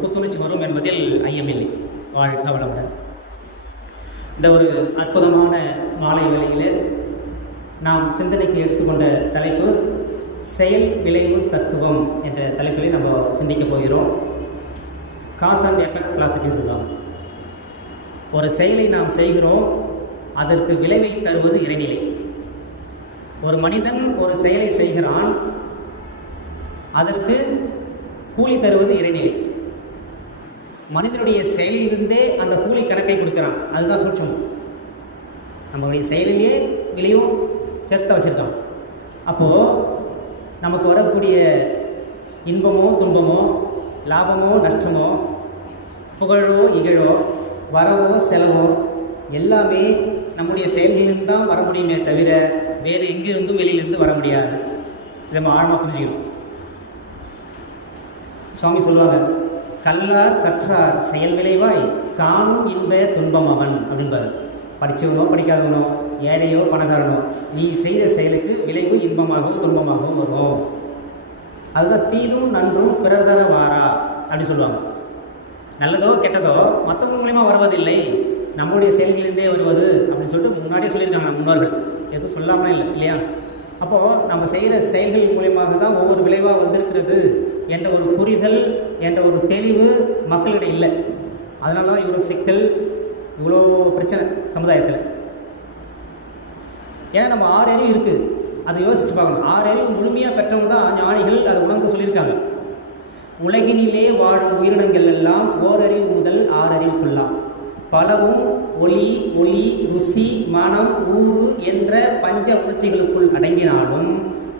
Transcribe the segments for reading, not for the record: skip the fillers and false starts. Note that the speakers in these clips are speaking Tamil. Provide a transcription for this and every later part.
புத்துணர்ச்சி வரும் என்பதில் ஐயமில்லை. வாழ்க வளமுடன். இந்த ஒரு அற்புதமான மாலை வேளையில் நாம் சிந்தனைக்கு எடுத்துக்கொண்ட தலைப்பு செயல் விளைவு தத்துவம் என்ற தலைப்பிலே நம்ம சிந்திக்க போகிறோம். காஸ் அண்ட் எஃபெக்ட் கிளாசிக்னு சொல்லுவாங்க. ஒரு செயலை நாம் செய்கிறோம், அதற்கு விளைவை தருவது இறைநிலை. ஒரு மனிதன் ஒரு செயலை செய்கிறான், அதற்கு கூலி தருவது இறைநிலை. மனிதனுடைய செயலிலிருந்தே அந்த கூலி கணக்கை கொடுக்குறான். அதுதான் சூட்சம். நம்மளுடைய செயலிலேயே விளைவும் சேர்த்து வச்சுருக்கான். அப்போது நமக்கு வரக்கூடிய இன்பமோ துன்பமோ, லாபமோ நஷ்டமோ, புகழோ இகழோ, வரவோ செலவோ எல்லாமே நம்முடைய செயல்களிலிருந்து தான் வர முடியுமே தவிர வேறு எங்கிருந்தும் வெளியிலிருந்து வர முடியாது. இதை நம்ம ஆழமாக புரிஞ்சுக்கணும். சுவாமி சொல்லுவாங்க, கல்லார் கற்றார் செயல் விளைவாய் காணும் இன்ப துன்பம் அவன் அப்படின்பார். படித்தவனோ படிக்காதவனோ, ஏழையோ பணக்காரனோ, நீ செய்த செயலுக்கு விளைவு இன்பமாகவும் துன்பமாகவும் வரும். அதுதான் தீதும் நன்றும் பிறர் தர வாரா அப்படின்னு சொல்லுவாங்க. நல்லதோ கெட்டதோ மற்றவங்க மூலிமா வருவதில்லை, நம்முடைய செயல்களிலிருந்தே வருவது அப்படின்னு சொல்லிட்டு முன்னாடியே சொல்லியிருக்காங்க முன்னோர்கள். எதுவும் சொல்லாமல் இல்லை இல்லையா? அப்போது நம்ம செய்கிற செயல்கள் மூலியமாக தான் ஒவ்வொரு விளைவாக வந்திருக்கிறது என்ற ஒரு புரிதல், என்ற ஒரு தெளிவு மக்களிடையே இல்லை. அதனால தான் இவ்வளோ சிக்கல், இவ்வளோ பிரச்சனை சமுதாயத்தில். ஏன்னா நம்ம 6 அறிவு இருக்குது, அதை யோசித்து பார்க்கணும். 6 அறிவு முழுமையாக பெற்றவங்க தான் ஞானிகள் அதை உணர்ந்து சொல்லியிருக்காங்க. உலகினிலே வாழும் உயிரினங்கள் எல்லாம் ஓரறிவு முதல் 6 அறிவுக்குள்ளாம். பலவும் ஒளி, ஒளி, ருசி, மனம், ஊறு என்ற பஞ்ச உணர்ச்சிகளுக்குள் அடங்கினாலும்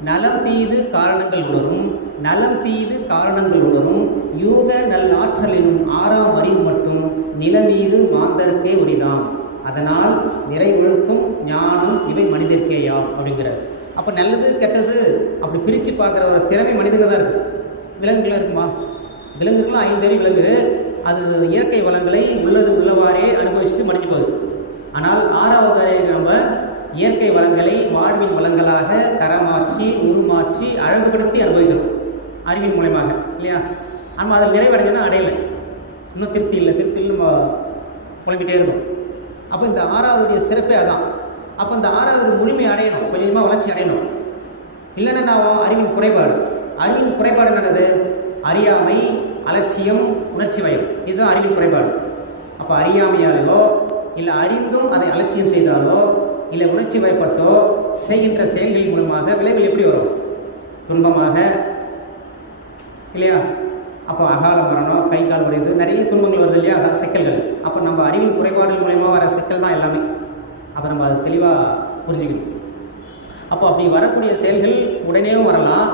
நலம் தீது காரணங்கள் உணரும், நலம் தீது காரணங்கள் உணரும் யூக நல் ஆற்றலினும் 6ஆம் அறிவு மட்டும் நிலமீது மாந்தருக்கே உரிதாம். அதனால் நிறைவொழுக்கும் ஞானம் இவை மனிதர்க்கேயாம் அப்படிங்கிறார். அப்போ நல்லது கெட்டது அப்படி பிரித்து பார்க்குற ஒரு திறமை மனிதர்கள் தான் இருக்குது. விலங்குகளாக இருக்குமா? விலங்குகள்லாம் 5 அறிவு விலங்கு. அது இயற்கை வளங்களை உள்ளது உள்ளவாறே அனுபவிச்சுட்டு மடிஞ்சு போகுது. ஆனால் 6வது அறிவு நம்ம இயற்கை வளங்களை வாழ்வின் வளங்களாக தரமாற்றி உருமாற்றி அழகுபடுத்தி அனுபவிக்கிறோம் அறிவின் மூலமாக இல்லையா? நம்ம அதில் நிறைவடைஞ்சோன்னா அடையலை, இன்னும் திருப்தி இல்லை நம்ம புலம்பிகிட்டே இருக்கும். அப்போ இந்த 6வதுடைய சிறப்பே அதான். அப்போ இந்த 6வது முழுமை அடையணும், கொஞ்சமாக வளர்ச்சி அடையணும். இல்லைன்னா நான் அறிவின் குறைபாடு. அறிவின் குறைபாடு என்னது? அறியாமை, அலட்சியம், உணர்ச்சி வயம். இதுதான் அறிவின் குறைபாடு. அப்போ அறியாமையாலோ இல்லை அறிந்தும் அதை அலட்சியம் செய்தாலோ இல்லை உணர்ச்சி வயப்பட்டோ செய்கின்ற செயல்கள் மூலமாக விளைவுகள் எப்படி வரும்? துன்பமாக இல்லையா? அப்போ அகால மரணம், கை கால் உடையது, நிறைய துன்பங்கள் வருது இல்லையா? சிக்கல்கள். அப்போ நம்ம அறிவின் குறைபாடுகள் மூலமாக வர சிக்கல் தான் எல்லாமே. அப்போ நம்ம அதை தெளிவாக புரிஞ்சுக்கணும். அப்போ அப்படி வரக்கூடிய செயல்கள் உடனேவும் வரலாம்,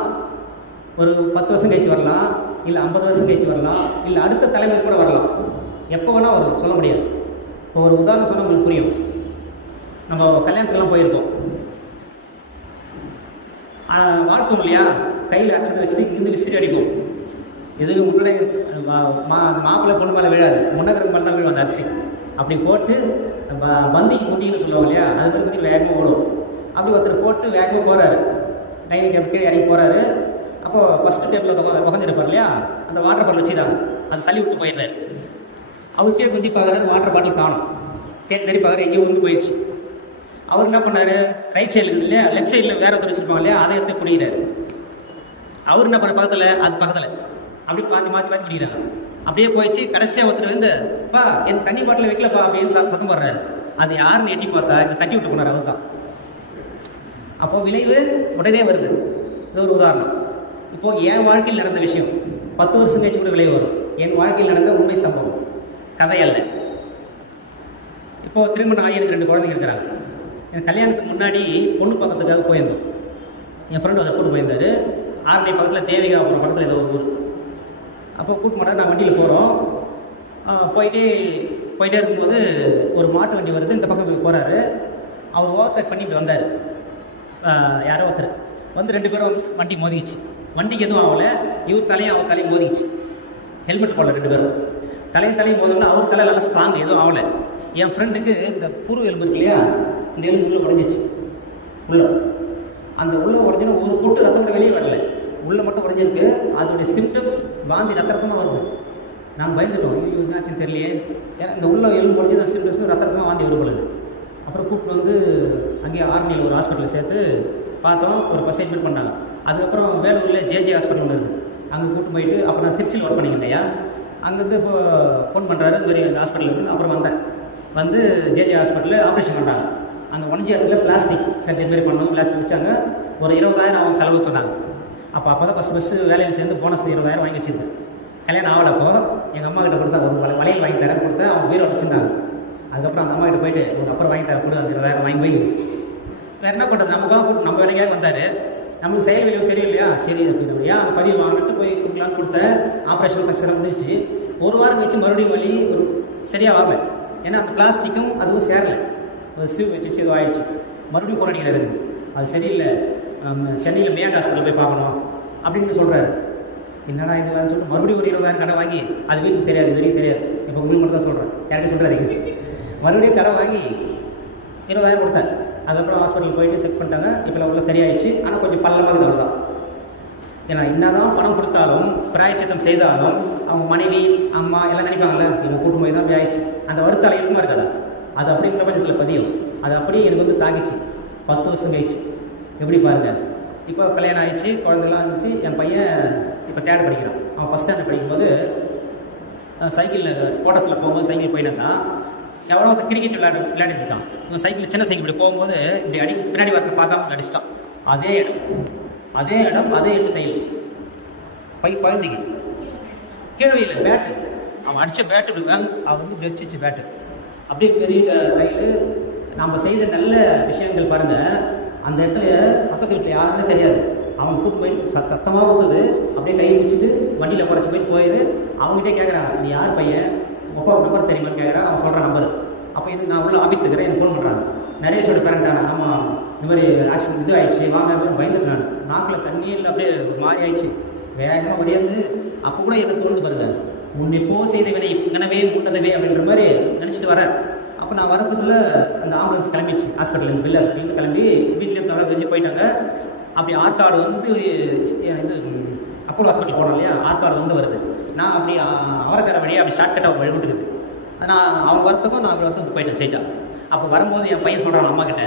ஒரு 10 வருஷம் கழிச்சு வரலாம், இல்லை 50 வருஷம் கழிச்சு வரலாம், இல்லை அடுத்த தலைமுறை கூட வரலாம். எப்போ வேணால் வரும், சொல்ல முடியாது. இப்போ ஒரு உதாரணம் சொன்னால் உங்களுக்கு புரியும். நம்ம கல்யாணத்துக்கெல்லாம் போயிருக்கோம், வாழ்த்தோம் இல்லையா? கையில் அச்சத்தை வச்சுட்டு இங்கேருந்து விசிறி அடிப்போம். எதுக்கு முன்னாடி மாப்பிள்ளை பொண்ணு மேலே விழாது, முன்னகருக்கு மேலே தான் விழும் அந்த அரிசி. அப்படி போட்டு பந்திக்கு குந்தின்னு சொல்லுவாங்க இல்லையா? அது மாதிரி குந்தி வேகமாக ஓடும். அப்படி ஒருத்தர் போட்டு வேகமாக போகிறாரு, டைனிங் டேபிள் கீழே இறங்கி போகிறாரு. அப்போது ஃபஸ்ட்டு டேபிளில் உட்காந்துருப்பார் இல்லையா? அந்த வாட்டர் பாட்டில் வச்சுதான் அதை தள்ளி விட்டு போயிடுறாரு. அவர் கீழே குந்தி பார்க்குறாரு, வாட்டர் பாட்டில் காணும். தேடி பார்க்குறாரு, எங்கேயோ வந்து போயிடுச்சு. அவர் என்ன பண்ணார்? ரைட் சைடில் இருக்குது இல்லையா, லெஃப்ட் சைடில் வேறு ஒருத்தர் வச்சுருப்பாங்க இல்லையா, அதை எடுத்து குடிக்கிறார். அவர் என்ன பண்ண பக்கத்தில், அது பக்கத்தில் அப்படி மாற்றி குடிக்கிறாங்க. அப்படியே போயிடுச்சு. கடைசியாக ஒருத்தர் வந்து பா என் தண்ணி பாட்டில் வைக்கலப்பா அப்படின்னு சத்தம் போடுறாரு. அது யாருன்னு எட்டி பார்த்தா இங்கே தட்டி விட்டு போனார் அவர் தான். அப்போது விளைவு உடனே வருது. இது ஒரு உதாரணம். இப்போது என் வாழ்க்கையில் நடந்த விஷயம் 10 வருஷம் கழிச்சு கூட விளைவு வரும். என் வாழ்க்கையில் நடந்த உண்மை சம்பவம், கதை அல்ல. இப்போது திருமணம் ஆகி எனக்கு 2 குழந்தைங்க இருக்கிறாங்க. என் கல்யாணத்துக்கு முன்னாடி பொண்ணு பக்கத்துக்காக போயிருந்தோம். என் ஃப்ரெண்டு அதை கூட்டு போயிருந்தார். ஆர்மி பக்கத்தில் தேவிகாபுரம் பக்கத்தில் ஏதோ ஒரு ஊர். அப்போ கூட்டு மாட்டா நான் வண்டியில் போகிறோம். போயிட்டே இருக்கும்போது ஒரு மாட்டு வண்டி வருது, இந்த பக்கம் போகிறாரு. அவர் ஓவர்டேக் பண்ணி இப்படி வந்தார். யாரோ ஒருத்தர் வந்து 2 பேரும் வண்டி மோதிச்சு. வண்டிக்கு எதுவும் ஆகலை, இவர் தலையும் அவர் தலையும் மோதிச்சு. ஹெல்மெட் போடல 2 பேரும். தலையும் மோதல, அவர் தலை நல்லா ஸ்ட்ராங், எதுவும் ஆகலை. என் ஃப்ரெண்டுக்கு இந்த பூர்வ எலும்பு இருக்கு இல்லையா, இந்த எலும்பு உள்ளே உடஞ்சிச்சு. அந்த உள்ளே உடஞ்சினா ஒரு பொட்டு ரத்தம் கூட வெளியே வரல. உள்ளே மட்டும் உடஞ்சிருக்கு. அதோடைய சிம்டம்ஸ் வாந்தி ரத்தமாக வருது. நாங்கள் பயந்துட்டோம், ஐயோ என்னாச்சுன்னு தெரியலையே. ஏன்னா இந்த உள்ள எலும்பு முடிஞ்சு அந்த சிம்டம்ஸ் ரத்தமாக வாந்தி வரும்பொழுது அப்புறம் கூப்பிட்டு வந்து அங்கேயே ஆர்மியில் ஒரு ஹாஸ்பிட்டலில் சேர்த்து பார்த்தோம். ஒரு ஃபர்ஸ்ட் எய்ட் பண்ணாங்க. அதுக்கப்புறம் வேலூரில் ஜேஜே ஹாஸ்பிட்டல் ஒன்று இருக்குது, அங்கே கூப்பிட்டு போயிட்டு அப்புறம் நான் திருச்சியில் ஒர்க் பண்ணிங்க இல்லையா, அங்கேருந்து இப்போ ஃபோன் பண்ணுறாரு, இந்த மாதிரி ஹாஸ்பிட்டல் இருக்குது. அப்புறம் வந்தேன், வந்து ஜேஜே ஹாஸ்பிட்டலில் ஆப்ரேஷன் பண்ணுறாங்க. அங்கே ஒன்ஜி இடத்துல பிளாஸ்டிக் சர்ஜரி மாதிரி பண்ணணும், பிளாஸ்டிக் வச்சாங்க. ஒரு 20,000 அவங்க செலவு சொன்னாங்க. அப்போ தான் ஃபஸ்ட்டு வேலையில் சேர்ந்து போனஸ் 20,000 வாங்கி வச்சுருக்கேன். கல்யாணம் ஆகலப்போ எங்கள் அம்மா கிட்ட கொடுத்தா ஒரு வளையல் வாங்கி தரேன் கொடுத்தா அவங்க வீரை வச்சுருந்தாங்க. அதுக்கப்புறம் அந்த அம்மா கிட்ட போயிட்டு ஒரு அப்புறம் வாங்கி தர கொடு, அந்த 20,000 வாங்கி போய் வேறு என்ன பண்ணுறது, நமக்காக கூப்பிட்டு நம்ம வேலைக்காக வந்தார். நம்மளுக்கு செயல் வெளியே தெரியும் இல்லையா, சரி அப்படின்னு ஏன் அந்த பதிவு வாங்கிட்டு போய் கொடுக்கலான்னு கொடுத்தேன். ஆப்ரேஷன் சக்ஸஸாக வந்துச்சு. ஒரு வாரம் வச்சு மறுபடியும் வலி ஒரு சரியாக வரல. ஏன்னா அந்த பிளாஸ்டிக்கும் அதுவும் சேரலை, சீவ் வச்சு ஏதோ ஆயிடுச்சு. மறுபடியும் ஃபோன் அடிக்கிறாரு, அது சரியில்லை, சென்னையில் மேட் ஹாஸ்பிட்டல் போய் பார்க்கணும் அப்படின்னு சொல்கிறாரு. என்னடா இது வேறு சொல்லிட்டு மறுபடியும் ஒரு 20,000 கடை வாங்கி, அது வீட்டுக்கு தெரியாது, வெளியே தெரியாது, இப்போ உங்களுக்கு மட்டும் தான் சொல்கிறேன், யாருக்கு சொல்கிறாரு. மறுபடியும் கடை வாங்கி 20,000 கொடுத்தேன். அதுக்கப்புறம் ஹாஸ்பிட்டல் போயிட்டு செக் பண்ணிட்டாங்க. இப்போ உள்ள சரியாயிடுச்சு. ஆனால் கொஞ்சம் பள்ளமாக அவ்வளோதான். ஏன்னா என்னதான் பணம் கொடுத்தாலும் பிராயச்சித்தம் செய்தாலும் அவங்க மனைவி அம்மா எல்லாம் நினைப்பாங்கல்ல, இவங்க கூட்டு போய் தான் இப்படி ஆயிடுச்சு. அந்த வருத்தால் இருக்குமா இருக்காதா, அது அப்படியே பிரபஞ்சத்தில் பதியும். அது அப்படியே எனக்கு வந்து தாக்கிச்சு. 10 வருஷம் கழிச்சு எப்படி பாருங்கள். இப்போ கல்யாணம் ஆகிடுச்சு, குழந்தைலாம் இருந்துச்சு. என் பையன் இப்போ 3rd படிக்கிறான். அவன் ஃபஸ்ட் ஸ்டாண்டர்ட் படிக்கும்போது சைக்கிளில் கோட்டஸில் போகும்போது சைக்கிள் போயிட்டு எவ்வளோ கிரிக்கெட் விளையாடிட்டு இருக்கான். இவன் சைக்கிள் சின்ன சைக்கிள் இப்படி போகும்போது இப்படி பின்னாடி வரத்தை பார்க்காம அடிச்சிட்டான். அதே இடம் அதே 8 தையல் குழந்தைக்கு கீழே இல்லை பேட்டு. அவன் அடித்த பேட்டு இப்படி அவன் வந்து இப்படி வச்சிச்சு பேட்டு அப்படியே பெரிய தையல். நம்ம செய்த நல்ல விஷயங்கள் பாருங்கள், அந்த இடத்துல பக்கத்து வீட்டில் யாருன்னே தெரியாது. அவங்க கூட்டு போயிட்டு சத்தமாக ஊற்றுது, அப்படியே கையை பிடிச்சிட்டு வண்டியில் குறைச்சி போயிட்டு அவங்ககிட்டே கேட்குறான், நீ யார் பையன், அப்பா நம்பர் தெரியுமான்னு கேட்குறான். அவன் சொல்கிற நம்பர். அப்போ நான் உள்ள ஆஃபீஸ் இருக்கிறேன், எனக்கு ஃபோன் பண்ணுறாங்க. நரேஷோட பேரண்டான, ஆமாம் இந்த மாதிரி ஆக்ஷன் இது ஆகிடுச்சு வாங்க பயந்துட்டு நாக்கில் தண்ணீரில் அப்படியே மாறி ஆயிடுச்சு. வேகமாக ஒடியாந்து அப்போ கூட என்ன தோண்டு பாருங்க, முன்னே செய்த வினை கனவே மூண்டதவே அப்படின்ற மாதிரி நினச்சிட்டு வரேன். அப்போ நான் வரதுக்குள்ளே அந்த ஆம்புலன்ஸ் கிளம்பிடுச்சு. ஹாஸ்பிட்டலேருந்து பில் ஹாஸ்பிட்டலேருந்து கிளம்பி வீட்டிலேருந்து தவிர தெரிஞ்சு போயிட்டாங்க. அப்படி ஆற்காடு வந்து இது அப்போலோ ஹாஸ்பிட்டல் போனோம் இல்லையா, ஆற்காடு வந்து வருது. நான் அப்படி அவரக்கார வழியாக அப்படி ஷார்ட்கட்டாக வழிவிட்டுக்குது. நான் அவங்க வரத்துக்கும் நான் வரத்துக்கு போயிட்டேன் சைட்டாக. அப்போ வரும்போது என் பையன் சொல்கிறான் அம்மா கிட்ட,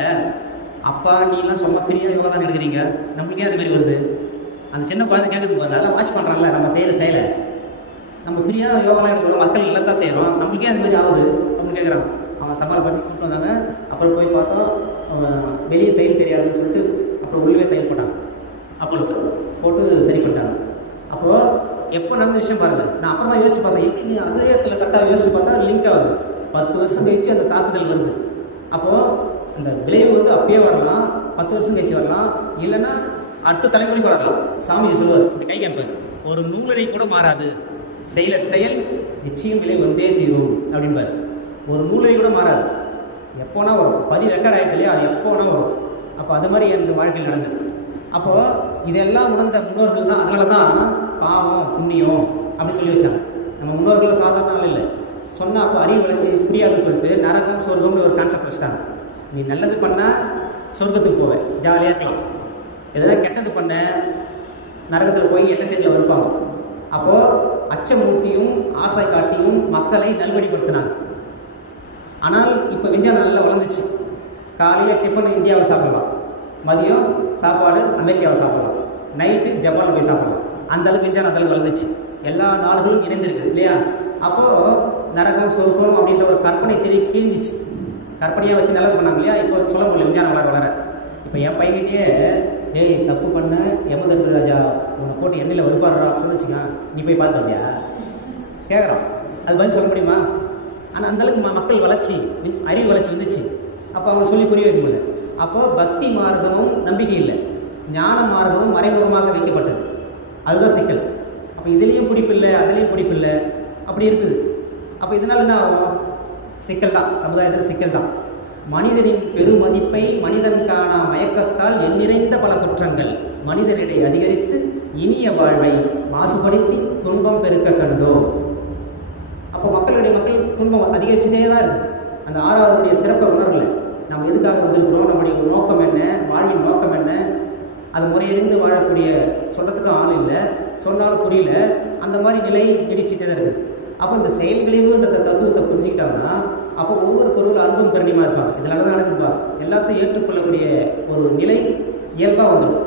அப்பா நீலாம் சொல்ல ஃப்ரீயாக யோகா தான் எடுக்கிறீங்க, நம்மளுக்கே அது மாதிரி வருது. அந்த சின்ன குழந்தை கேட்குது, நல்லா வாட்ச் பண்ணுறாங்கல்ல நம்ம செய்கிற செயலை, நம்ம ஃப்ரீயாக யோகாலாம் எடுக்கிறோம், மக்கள் இல்லை தான் செய்கிறோம், நம்மளுக்கே அது மாதிரி ஆகுது அப்படின்னு கேட்குறான். அவன் சவால் பண்ணி கூப்பிட்டு வந்தாங்க. அப்புறம் போய் பார்த்தோம், வெளியே தையல் தெரியாதுன்னு சொல்லிட்டு அப்புறம் உள்ளே தையல் போட்டாங்க. அப்போ போட்டு சரி பண்ணிட்டாங்க. அப்போது எப்போ நடந்த விஷயம் பாருங்கள். நான் அப்புறம் தான் யோசிச்சு பார்த்தேன், எப்படி அதே இடத்துல கரெக்டாக யோசிச்சு பார்த்தா லிங்க் ஆகுது. 10 வருஷம் கழிச்சு அந்த தாக்குதல் வருது. அப்போது அந்த விளைவு வந்து அப்பயே வரலாம், 10 வருஷம் கழிச்சு வரலாம், இல்லைன்னா அடுத்த தலைமுறைக்கு வரலாம். சாமிஜி சொல்லுவார், இந்த கை கேட்பார், ஒரு நூலினை கூட மாறாது, செயல் நிச்சயம் விலை வந்தே தீரும் அப்படின்பார். ஒரு நூலினை கூட மாறாது, எப்போனா வரும். 10 ரெக்கார்ட் ஆகிட்டு இல்லையா, அது எப்போனா வரும். அப்போ அது மாதிரி என் வாழ்க்கையில் நடந்தது. அப்போது இதெல்லாம் உணர்ந்த முன்னோர்கள் தான், அதனால தான் பாவம் புண்ணியம் அப்படின்னு சொல்லி வச்சாங்க. நம்ம முன்னோர்கள் சாதாரண நாள் இல்லை சொன்னால் அப்போ அறிவு வளர்ச்சி புரியாதுன்னு சொல்லிட்டு நரகம் சொர்க்கம்னு ஒரு கான்செப்ட் வச்சுட்டாங்க. நீ நல்லது பண்ணால் சொர்க்கத்துக்கு போவேன், ஜாலியாக இருக்கலாம். எதனால் கெட்டது பண்ண நரகத்தில் போய் என்ன செஞ்சு வருப்பாங்க. அப்போது அச்சமூட்டியும் ஆசை காட்டியும் மக்களை நல்வழிப்படுத்தினாங்க. ஆனால் இப்போ விஞ்ஞானம் நல்லா வளர்ந்துச்சு. காலையில் டிஃபன் இந்தியாவில் சாப்பிடலாம், மதியம் சாப்பாடு அமெரிக்காவில் சாப்பிடலாம், நைட்டு ஜப்பானில் போய் சாப்பிடலாம். அந்தளவுக்கு விஞ்ஞானம் அந்தளவுக்கு வளர்ந்துச்சு. எல்லா நாடுகளும் இணைந்திருக்குது இல்லையா. அப்போது நரகம் சொர்க்கம் அப்படின்ற ஒரு கற்பனை கிழிஞ்சிச்சு. கற்பனையாக வச்சு நல்லது பண்ணாங்க இல்லையா. இப்போ சொல்ல முடியல, விஞ்ஞானம் வளர. இப்போ என் பையன்கிட்டயே ஏய் தப்பு பண்ண யமதர்ம ராஜா உன்னை போட்டு எண்ணெயில் வருப்பாடுறா அப்படின்னு வச்சுக்கா, நீ போய் பார்த்து வந்தியா கேட்குறான். அது பதில் சொல்ல முடியுமா? ஆனால் அந்தளவுக்கு மக்கள் வளர்ச்சி, அறிவு வளர்ச்சி வந்துச்சு. அப்போ அவனை சொல்லி புரிய வைக்க முடியல. அப்போது பக்தி மார்க்கமும் நம்பிக்கை இல்லை, ஞான மார்க்கமும் மறைமுகமாக வைக்கப்பட்டது. அதுதான் சிக்கல். அப்போ இதுலேயும் பிடிப்பில்லை, அதுலேயும் பிடிப்பில்லை, அப்படி இருக்குது. அப்போ இதனால் என்ன ஆகும்? சிக்கல் தான், சமுதாயத்தில் சிக்கல் தான். மனிதனின் பெருமதிப்பை மனிதன் காணா மயக்கத்தால் எண்ணிறைந்த பல குற்றங்கள் மனிதனிடை அதிகரித்து இனிய வாழ்வை மாசுபடுத்தி துன்பம் பெருக்க கண்டோம். அப்போ மக்கள் துன்பம் அதிகரிச்சுட்டே தான் இருக்குது. அந்த 6வதுடைய சிறப்பை உணரலை. நம்ம எதுக்காக வந்திருக்கிறோம், நம்முடைய நோக்கம் என்ன, வாழ்வின் நோக்கம் என்ன, அது முறையறிந்து வாழக்கூடிய சொல்கிறதுக்கும் ஆள் இல்லை, சொன்னாலும் புரியல, அந்த மாதிரி நிலை நீடிச்சுட்டே தான் இருக்குது. அப்போ இந்த செயல் விளைவுன்ற தத்துவத்தை புரிஞ்சுக்கிட்டாங்கன்னா அப்போ ஒவ்வொரு பொருள் அன்பும் கருணியமாக இருப்பாங்க. இதனால தான் நடக்குதுப்பா, எல்லாத்தையும் ஏற்றுக்கொள்ளக்கூடிய ஒரு நிலை இயல்பாக வந்துடும்.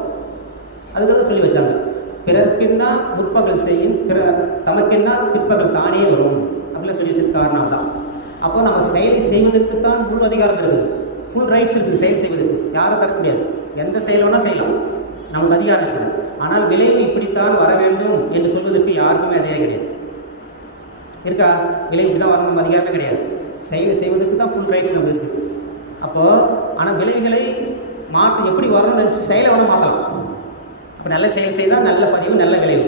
அதுக்காக சொல்லி வச்சாங்க, பிறர்க்கென்னா முற்பகல் செய்யும் தமக்கென்னா பிற்பகல் தானே வரும் அப்படிலாம் சொல்லி வச்சது காரணம் தான். அப்போ நம்ம செயல் செய்வதற்குத்தான் முழு அதிகாரம் இருக்குது, ஃபுல் ரைட்ஸ் இருக்குது செயல் செய்வதற்கு. யாரும் தடுக்க முடியாது, எந்த செயல் வேணால் செய்யலாம், நமக்கு அதிகாரம் இருக்குது. ஆனால் விளைவு இப்படித்தான் வர வேண்டும் என்று சொல்வதற்கு யாருக்குமே அதிகாரம் கிடையாது. இருக்கா? விளைவு இப்படி தான் வரணும் அதிகாரமே கிடையாது. செயலை செய்வதற்கு தான் ஃபுல் ரைட்ஸ் நம்ம இருக்குது. அப்போது ஆனால் விளைவுகளை மாற்ற எப்படி வரணும்னு நினச்சி செயலை வேணால் மாற்றலாம். அப்போ நல்ல செயல் செய்தால் நல்ல பதிவு, நல்ல விளைவு.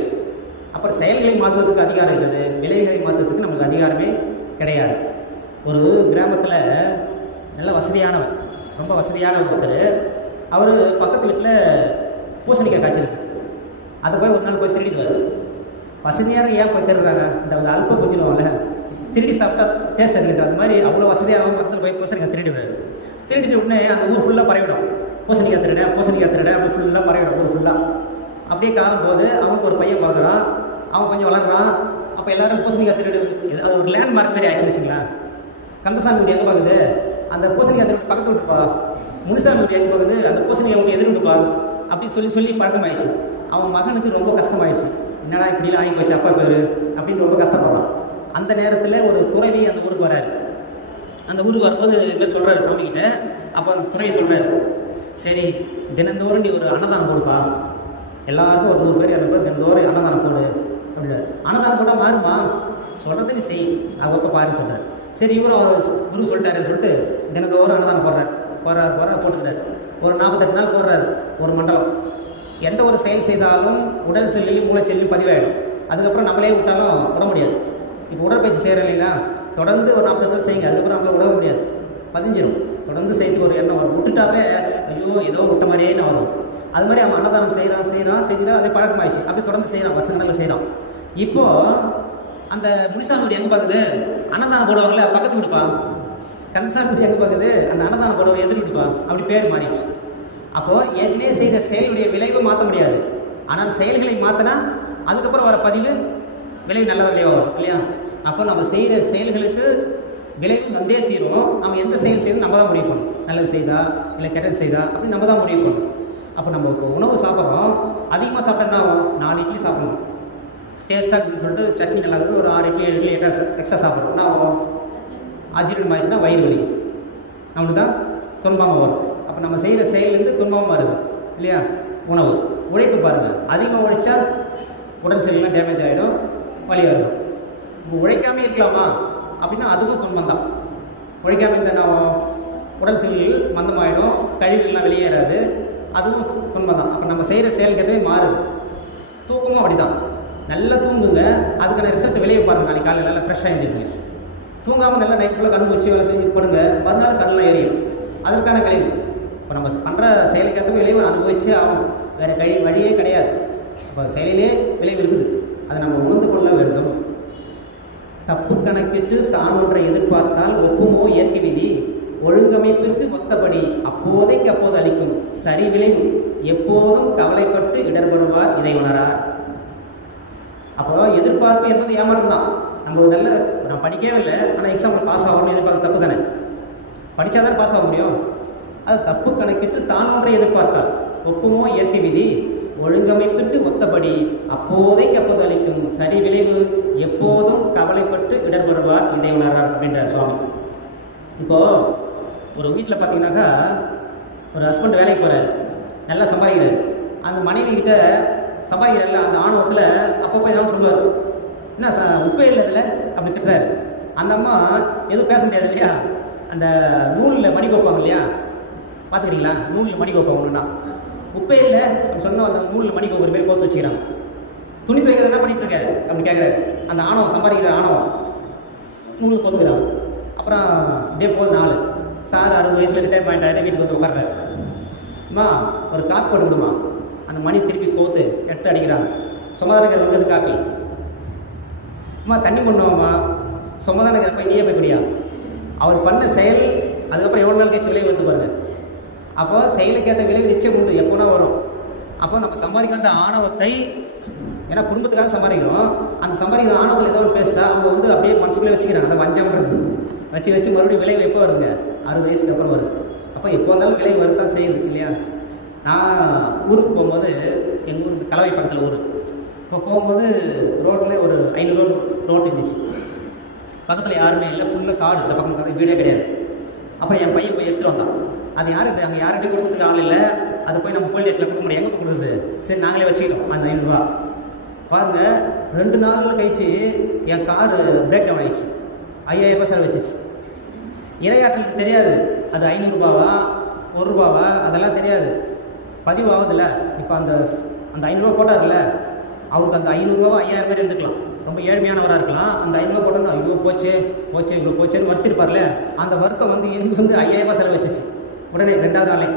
அப்புறம் செயல்களை மாற்றுவதற்கு அதிகாரம் இருக்குது, விளைவுகளை மாற்றுவதற்கு நமக்கு அதிகாரமே கிடையாது. ஒரு கிராமத்தில் நல்ல வசதியானவர், ரொம்ப வசதியான ஒருத்தர், அவர் பக்கத்து வீட்டில் பூசணிக்காய் காய்ச்சிருக்கு. அதை போய் ஒரு நாள் போய் திருடிடுவார். வசதியான ஏன் போய் திருடுறாங்க? இந்த அல்ப புத்தினவங்கள திருடி சாப்பிட்டா டேஸ்ட் இருக்குது. அது மாதிரி அவ்வளோ வசதியானவங்க பக்கத்தில் போய் பூசணிக்காய் திருடிடுவார். திருடிட்டு உடனே அந்த ஊர் ஃபுல்லாக பரவிடும், பூசணிக்காய் திருட அப்படி ஃபுல்லாக பரவிடும் ஊர் ஃபுல்லாக. அப்படியே காலம் போது அவனுக்கு ஒரு பையன் பிறகுறான், அவன் கொஞ்சம் வளர்றான். அப்போ எல்லோரும் பூசணிக்காய் திருடு, அது ஒரு லேண்ட்மார்க் மாதிரி ஆக்சுவலி வச்சுங்களேன். கந்தசாமி வீடு எங்கே பார்க்குது? அந்த பூசணிக்காய் திருடு பக்கத்து விட்டுப்பா. முனுசாமி வீடு எங்கே பார்க்குது? அந்த பூசணிக்காய் அவங்க எதிர் விட்டுப்பா. அப்படின்னு சொல்லி பழக்கமாயிடுச்சு. அவன் மகனுக்கு ரொம்ப கஷ்டமாயிடுச்சு, என்னடா இப்படிலாம் ஆகி போச்சு அப்பா பேர் அப்படின்னு ரொம்ப கஷ்டப்படுறான். அந்த நேரத்தில் ஒரு துறவி அந்த ஊருக்கு வராரு. அந்த ஊருக்கு வரும்போது இதுமாதிரி சொல்கிறாரு சாமிக்கிட்ட. அப்போ அந்த துறவி சொல்கிறாரு, சரி தினந்தோறும் நீ ஒரு அன்னதானம் கொடுப்பா, எல்லாருக்கும் ஒரு 100 பேர் 200 பேர் தினந்தோறும் அன்னதானம் போடு அப்படின்னாரு. அன்னதானம் போட்டால் மாறுமா? சொல்கிறது நீ செய், அவப்போ பாருன்னு சொல்கிறார். சரி இவரும் அவர் குரு சொல்லிட்டாருன்னு சொல்லிட்டு தினந்தோறும் அன்னதானம் போடுறார் போட்டுக்கிறார். ஒரு 48 நாள் போடுறாரு, ஒரு மண்டலம். எந்த ஒரு செயல் செய்தாலும் உடல் செல்லிலும் மூளை செல்லிலும் பதிவாயிடும். அதுக்கப்புறம் நம்மளே விட்டாலும் விட முடியாது. இப்போ உடற்பயிற்சி செய்கிறோம் இல்லைங்களா, தொடர்ந்து ஒரு 40 நாள் செய்யுங்க, அதுக்கப்புறம் நம்மளை விட முடியாது, பதிஞ்சிடும். தொடர்ந்து செய்து ஒரு எண்ணம் வரும், விட்டுட்டாவே ஐயோ ஏதோ விட்ட மாதிரியே வரும். அது மாதிரி அவன் அன்னதானம் செய்கிறான் அதே பழக்கமாயிடுச்சு. அப்படி தொடர்ந்து செய்கிறான், வருஷங்களில் செய்கிறான். இப்போது அந்த முனிசாமி வீடு எங்கே பார்க்குது? அன்னதானம் போடுவாங்களே பக்கத்து விடுப்பா. கந்தசாமி வீடு எங்கே பார்க்குது? அந்த அன்னதானம் போடுவாங்க எதிர் விடுப்பா. அப்படி பேர் மாறிடுச்சு. அப்போது ஏற்கனவே செய்த செயலுடைய விளைவை மாற்ற முடியாது, ஆனால் செயல்களை மாற்றினா அதுக்கப்புறம் வர பதிவு விளைவு நல்லதாக விளைவாக வரும் இல்லையா? அப்போ நம்ம செய்கிற செயல்களுக்கு விளைவு வந்தே தீரும். நம்ம எந்த செயல் செய்யணும் நம்ம தான் முடிவு பண்ணணும். நல்லது செய்தா இல்லை கெட்டது செய்தா அப்படின்னு நம்ம தான் முடிவு பண்ணணும். அப்போ நம்ம இப்போ உணவு சாப்பிட்றோம், அதிகமாக சாப்பிட்டா 4 இட்லி சாப்பிடணும், டேஸ்ட்டாக இருக்குதுன்னு சொல்லிட்டு சட்னி நல்லா இருக்குது, ஒரு 6 இட்லி 7 இட்லி எக்ஸ்ட்ரா சாப்பிட்றோம், நான் அஜீரணம் ஆயிடுச்சுன்னா வயிறு வலி, நமக்கு தான் துன்பமாக வரும். அப்போ நம்ம செய்கிற செயலேருந்து துன்பமாக வருது இல்லையா? உணவு உழைப்பு பாருங்கள், அதிகமாக உழைச்சா உடல் செல்லாம் டேமேஜ் ஆகிடும், வலியாக இருக்கும். இப்போ உழைக்காமல் இருக்கலாமா அப்படின்னா அதுவும் துன்பம் தான். உழைக்காமல் இருந்தால் உடல் செல்கள் மந்தமாகிடும், கழிவுகள்லாம் வெளியேறாது, அதுவும் துன்பம் தான். அப்போ நம்ம செய்கிற செயலுக்கு மாறுது. தூக்கமும் அப்படி தான். நல்லா தூங்குங்க, அதுக்கான ரிசல்ட் வெளியே பாருங்கள். நாளைக்கு காலையில் நல்லா ஃப்ரெஷ்ஷாக இருந்துருப்பீங்க. தூங்காமல் நல்லா நைட் ஃபுல்லாக கண்ணு வச்சு வேலை செஞ்சு போடுங்க, மறுநாள் கண்ணெலாம் எரியும். அதற்கான விளைவு இப்போ நம்ம பண்ணுற செயலுக்கேற்ற விளைவு அனுபவிச்சு ஆகும், வேறு வழியே கிடையாது. இப்போ செயலிலே விளைவு இருக்குது, அதை நம்ம உணர்ந்து கொள்ள வேண்டும். தப்பு கணக்கிட்டு தான் ஒன்றை எதிர்பார்த்தால் ஒப்புமோ இயற்கை விதி, ஒழுங்கமைப்பிற்கு ஒத்தபடி அப்போதைக்கு அப்போது அளிக்கும் சரி விளைவு, எப்போதும் கவலைப்பட்டு இடர்படுவார் இதை உணரார். அப்போ எதிர்பார்ப்பு என்பது ஏமாற்றம் தான். நம்ம ஒரு நான் படிக்கவே இல்லை, ஆனால் எக்ஸாமில் பாஸ் ஆகணும்னு எதிர்பார்க்க தப்பு தானே. படித்தா தான் பாஸ் ஆக முடியும். அது தப்பு கணக்கிட்டு தான் ஒன்றை எதிர்பார்த்தால் ஒப்புமோ இயற்கை விதி, ஒழுங்கமைப்பிற்கு ஒத்தபடி அப்போதைக்கு அப்போது அளிக்கும் சரி விளைவு, எப்போதும் கவலைப்பட்டு இடர்படுவார் இதை உணரார் அப்படின்ற சுவாமி. இப்போது ஒரு வீட்டில் பார்த்தீங்கன்னாக்கா ஒரு ஹஸ்பண்ட் வேலைக்கு போகிறார், நல்லா சம்பாதிக்கிறார். அந்த மனைவி கிட்ட சம்பாதிக்கிறார்ல, அந்த ஆணவத்தில் அப்பப்போ எதாவது சொல்லுவார், என்ன உப்பே இல்லை இதில் அப்படி திட்டுறாரு. அந்த அம்மா எதுவும் பேச முடியாது இல்லையா? அந்த நூலில் மணி கோப்பாங்க இல்லையா, பார்த்துக்கிறீங்களா? நூலில் மணி கோப்பாங்க ஒன்றுனா உப்பே இல்லை அப்படி சொன்னால் அந்த நூலில் மணி கோக்குற மாரி கோத்து வச்சுக்கிறாங்க. துணி துவைக்கிறது என்ன பண்ணிட்டு இருக்காரு அப்படி கேட்குறாரு. அந்த ஆணவம், சம்பாதிக்கிற ஆணவம் நூலில் கோத்துக்கிறாங்க. அப்புறம் டே போல் 4 சார் 60 வயசில் ரிட்டையர்மெண்ட் ஆகிட்டு வீட்டுக்கு வந்து உட்கார்றாரு. அம்மா ஒரு காப்பி போட்டு விடுமா. அந்த மணி திருப்பி கோத்து எடுத்து அடிக்கிறாங்க. சுமதானகர் வந்து காப்பி. அம்மா தண்ணி பண்ணுவோம்மா. சுமதானகர் போய் நீயே போய் குடியா. அவர் பண்ண செயல் அதுக்கப்புறம் எவ்வளோ நாள் கழிச்சு விளைவு வந்து பாருங்கள். அப்போ செயலுக்கேற்ற விளைவு நிச்சயம் உண்டு, எப்போனா வரும். அப்போ நம்ம சம்பாதிக்கிற அந்த ஆணவத்தை, ஏன்னா குடும்பத்துக்காக சம்பாதிக்கிறோம், அந்த சம்பாதிக்கிற ஆணவத்தில் ஏதோ ஒன்று பேசிட்டா அவங்க வந்து அப்படியே மனசுக்குள்ளே வச்சுக்கிறாங்க. அந்த வஞ்சம்ன்றது வச்சு மறுபடியும் விளைவு எப்போ வருதுங்க? 60 வயசுக்கு அப்புறம் வருது. அப்போ எப்போ வந்தாலும் விளைவு வரத்தான் செய்யுது இல்லையா? நான் ஊருக்கு போகும்போது, எங்கள் ஊருக்கு கலவை பக்கத்தில் ஊர், இப்போ போகும்போது ரோட்டில் ஒரு 500 ரோடு இருந்துச்சு. பக்கத்தில் யாருமே இல்லை, ஃபுல்லாக காடு, இந்த பக்கம் காடு, வீடே கிடையாது. அப்புறம் என் பையன் போய் எடுத்துகிட்டு வந்தான். அது யார்கிட்ட, அங்கே யார்கிட்ட கொடுக்கறதுக்கு ஆள் இல்லை. அதை போய் நம்ம போலீஸ் ஸ்டேஷனில் கொடுக்க முடியும், எங்கே போய் கொடுக்குறது? சரி நாங்களே வச்சுக்கிட்டோம் அந்த 500 ரூபா. பாருங்கள், 2 நாள் கழிச்சு என் காரு பிரேக் டவுன் ஆகிடுச்சு. 5000 ரூபா செலவு வச்சிச்சு. இரையாற்றலுக்கு தெரியாது அது 500 ரூபாவா 1 ரூபாவா, அதெல்லாம் தெரியாது, பதிவு ஆகுதுல்ல. இப்போ அந்த 500 ரூபா போட்டார்ல, அவருக்கு அந்த 500 ரூபாவை 5000 பேர் இருந்துக்கலாம், ரொம்ப ஏழ்மையானவராக இருக்கலாம். அந்த 500 ரூபா போட்டோன்னா ஐயோ போச்சே இவ்வளோ போச்சேன்னு வருத்திருப்பார்ல, அந்த வருத்தம் வந்து எனக்கு வந்து 5000 ரூபா செலவு வச்சிச்சு உடனே 2வது நாளே.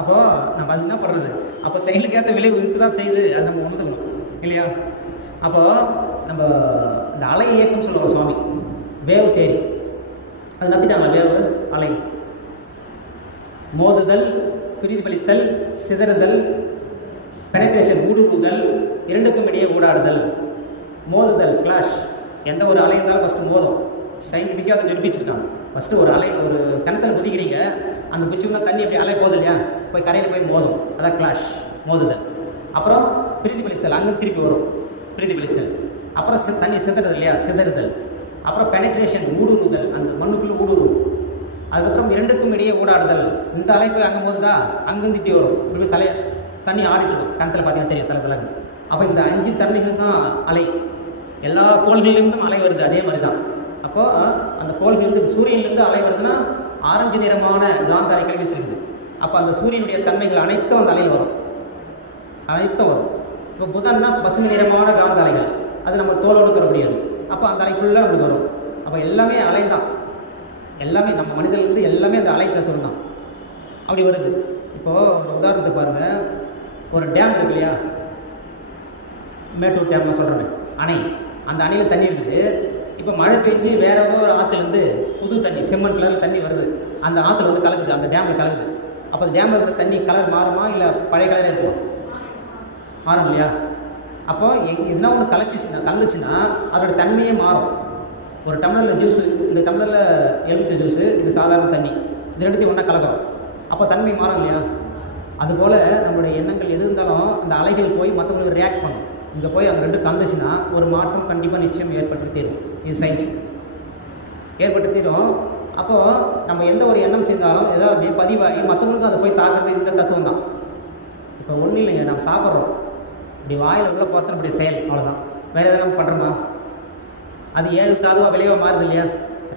அப்போது நம்ம அது என்ன பண்ணுறது? அப்போ செயலுக்கேற்ற விளைவு இருக்கு தான் செய்யுது, அது நம்ம உணர்ந்துக்கணும் இல்லையா? அப்போது நம்ம இந்த அலை இயக்கம் சொல்லுவோம் சுவாமி, வேவ் தேரி, அது நத்திட்டாங்க. வேவு, அலை, மோதுதல், பிரதிபலித்தல், சிதறுதல், பெனட்ரேஷன், ஊடுருவுதல், இரண்டுக்கும் இடையே ஊடாடுதல். மோதுதல், கிளாஷ், எந்த ஒரு அலை இருந்தாலும் ஃபஸ்ட்டு மோதும். சயின்டிஃபிக்காக அதை நிரூபிச்சிருக்காங்க. ஃபஸ்ட்டு ஒரு அலை, ஒரு கிணத்துல குதிக்கிறீங்க, அந்த குச்சிக்குள்ள தண்ணி அப்படி அலை போகுது இல்லையா, போய் கரையில் போய் மோதும், அதான் கிளாஷ், மோதுதல். அப்புறம் பிரதிபலித்தல், அங்கே திருப்பி வரும் பிரதிபலித்தல். அப்புறம் தண்ணி சிதறது இல்லையா, சிதறுதல். அப்புறம் பெனட்ரேஷன், ஊடுருவுதல், அந்த மண்ணுக்குள்ளே ஊடுருவும். அதுக்கப்புறம் இரண்டுக்கும் இடையே ஊடாடுதல். இந்த அலை போய் அங்கே போதுதா, அங்கேருந்து இப்படி வரும், இப்படி தண்ணி ஆடிட்டு இருக்கும், கணத்தில் பார்த்தீங்கன்னா தெரியும், தலை. அப்போ இந்த 5 தன்மைகள் தான் அலை. எல்லா கோள்களிலிருந்தும் அலை வருது, அதே மாதிரி தான். அப்போது அந்த கோள்களிலிருந்து, சூரியனிலிருந்து அலை வருதுன்னா ஆரஞ்சு நிறமான காந்த அலைகள் வீசிருக்குது. அப்போ அந்த சூரியனுடைய தன்மைகள் அனைத்தும் அந்த அலையில் வரும், அனைத்தும் வரும். இப்போ புதன்னா பசுமை நிறமான காந்த அலைகள், அது நம்ம தோலோடு தர முடியாது. அப்போ அந்த அலை ஃபுல்லாக நம்மளுக்கு வரும். அப்போ எல்லாமே அலை தான், எல்லாமே நம்ம மனிதர்லேருந்து எல்லாமே அந்த அலை தத்துவம் தான், அப்படி வருது. இப்போது ஒரு உதாரணத்துக்கு பாருங்கள், ஒரு டேம் இருக்கு இல்லையா, மேட்டூர் டேம்லாம் சொல்கிறேன், அணை. அந்த அணையில் தண்ணி இருக்குது. இப்போ மழை பெஞ்சு வேறு ஏதோ ஒரு ஆற்றுலேருந்து புது தண்ணி, செம்மண் கலரில் தண்ணி வருது, அந்த ஆற்றுல வந்து கலக்குது, அந்த டேமில் கலக்குது. அப்போ அந்த டேமில் இருக்கிற தண்ணி கலர் மாறுமா, இல்லை பழைய கலரே இருக்கும்? மாறும் இல்லையா? அப்போது எதுனா ஒன்று கலந்துச்சுன்னா அதோட தன்மையே மாறும். ஒரு டம்ளரில் ஜூஸு, இந்த டம்ளரில் எலுமிச்சை ஜூஸு, இது சாதாரண தண்ணி, இது ரெண்டுத்தையும் ஒன்றா கலக்கிறோம், அப்போ தன்மை மாறும் இல்லையா? அதுபோல் நம்மளுடைய எண்ணங்கள் எது இருந்தாலும் அந்த அலைகள் போய் மற்றவங்களுக்கு ரியாக்ட் பண்ணும். இங்கே போய் அங்கே 2 கலந்துச்சுன்னா ஒரு மாற்றம் கண்டிப்பாக நிச்சயம் ஏற்பட்டு தீரும். இது சயின்ஸ், ஏற்பட்டு தீரும். அப்போது நம்ம எந்த ஒரு எண்ணம் செய்தாலும் ஏதாவது அப்படியே பதிவாகி மற்றவங்களுக்கும் அதை போய் தாக்குறது இந்த தத்துவம் தான். இப்போ ஒன்றும் இல்லைங்க, நம்ம சாப்பிட்றோம், இப்படி வாயில் உள்ள போகிறது நம்முடைய செயல், அவ்வளோதான். வேறு எதாவது நம்ம பண்ணுறோமா? அது 7 தாதுவாக விளைவாக மாறுது இல்லையா?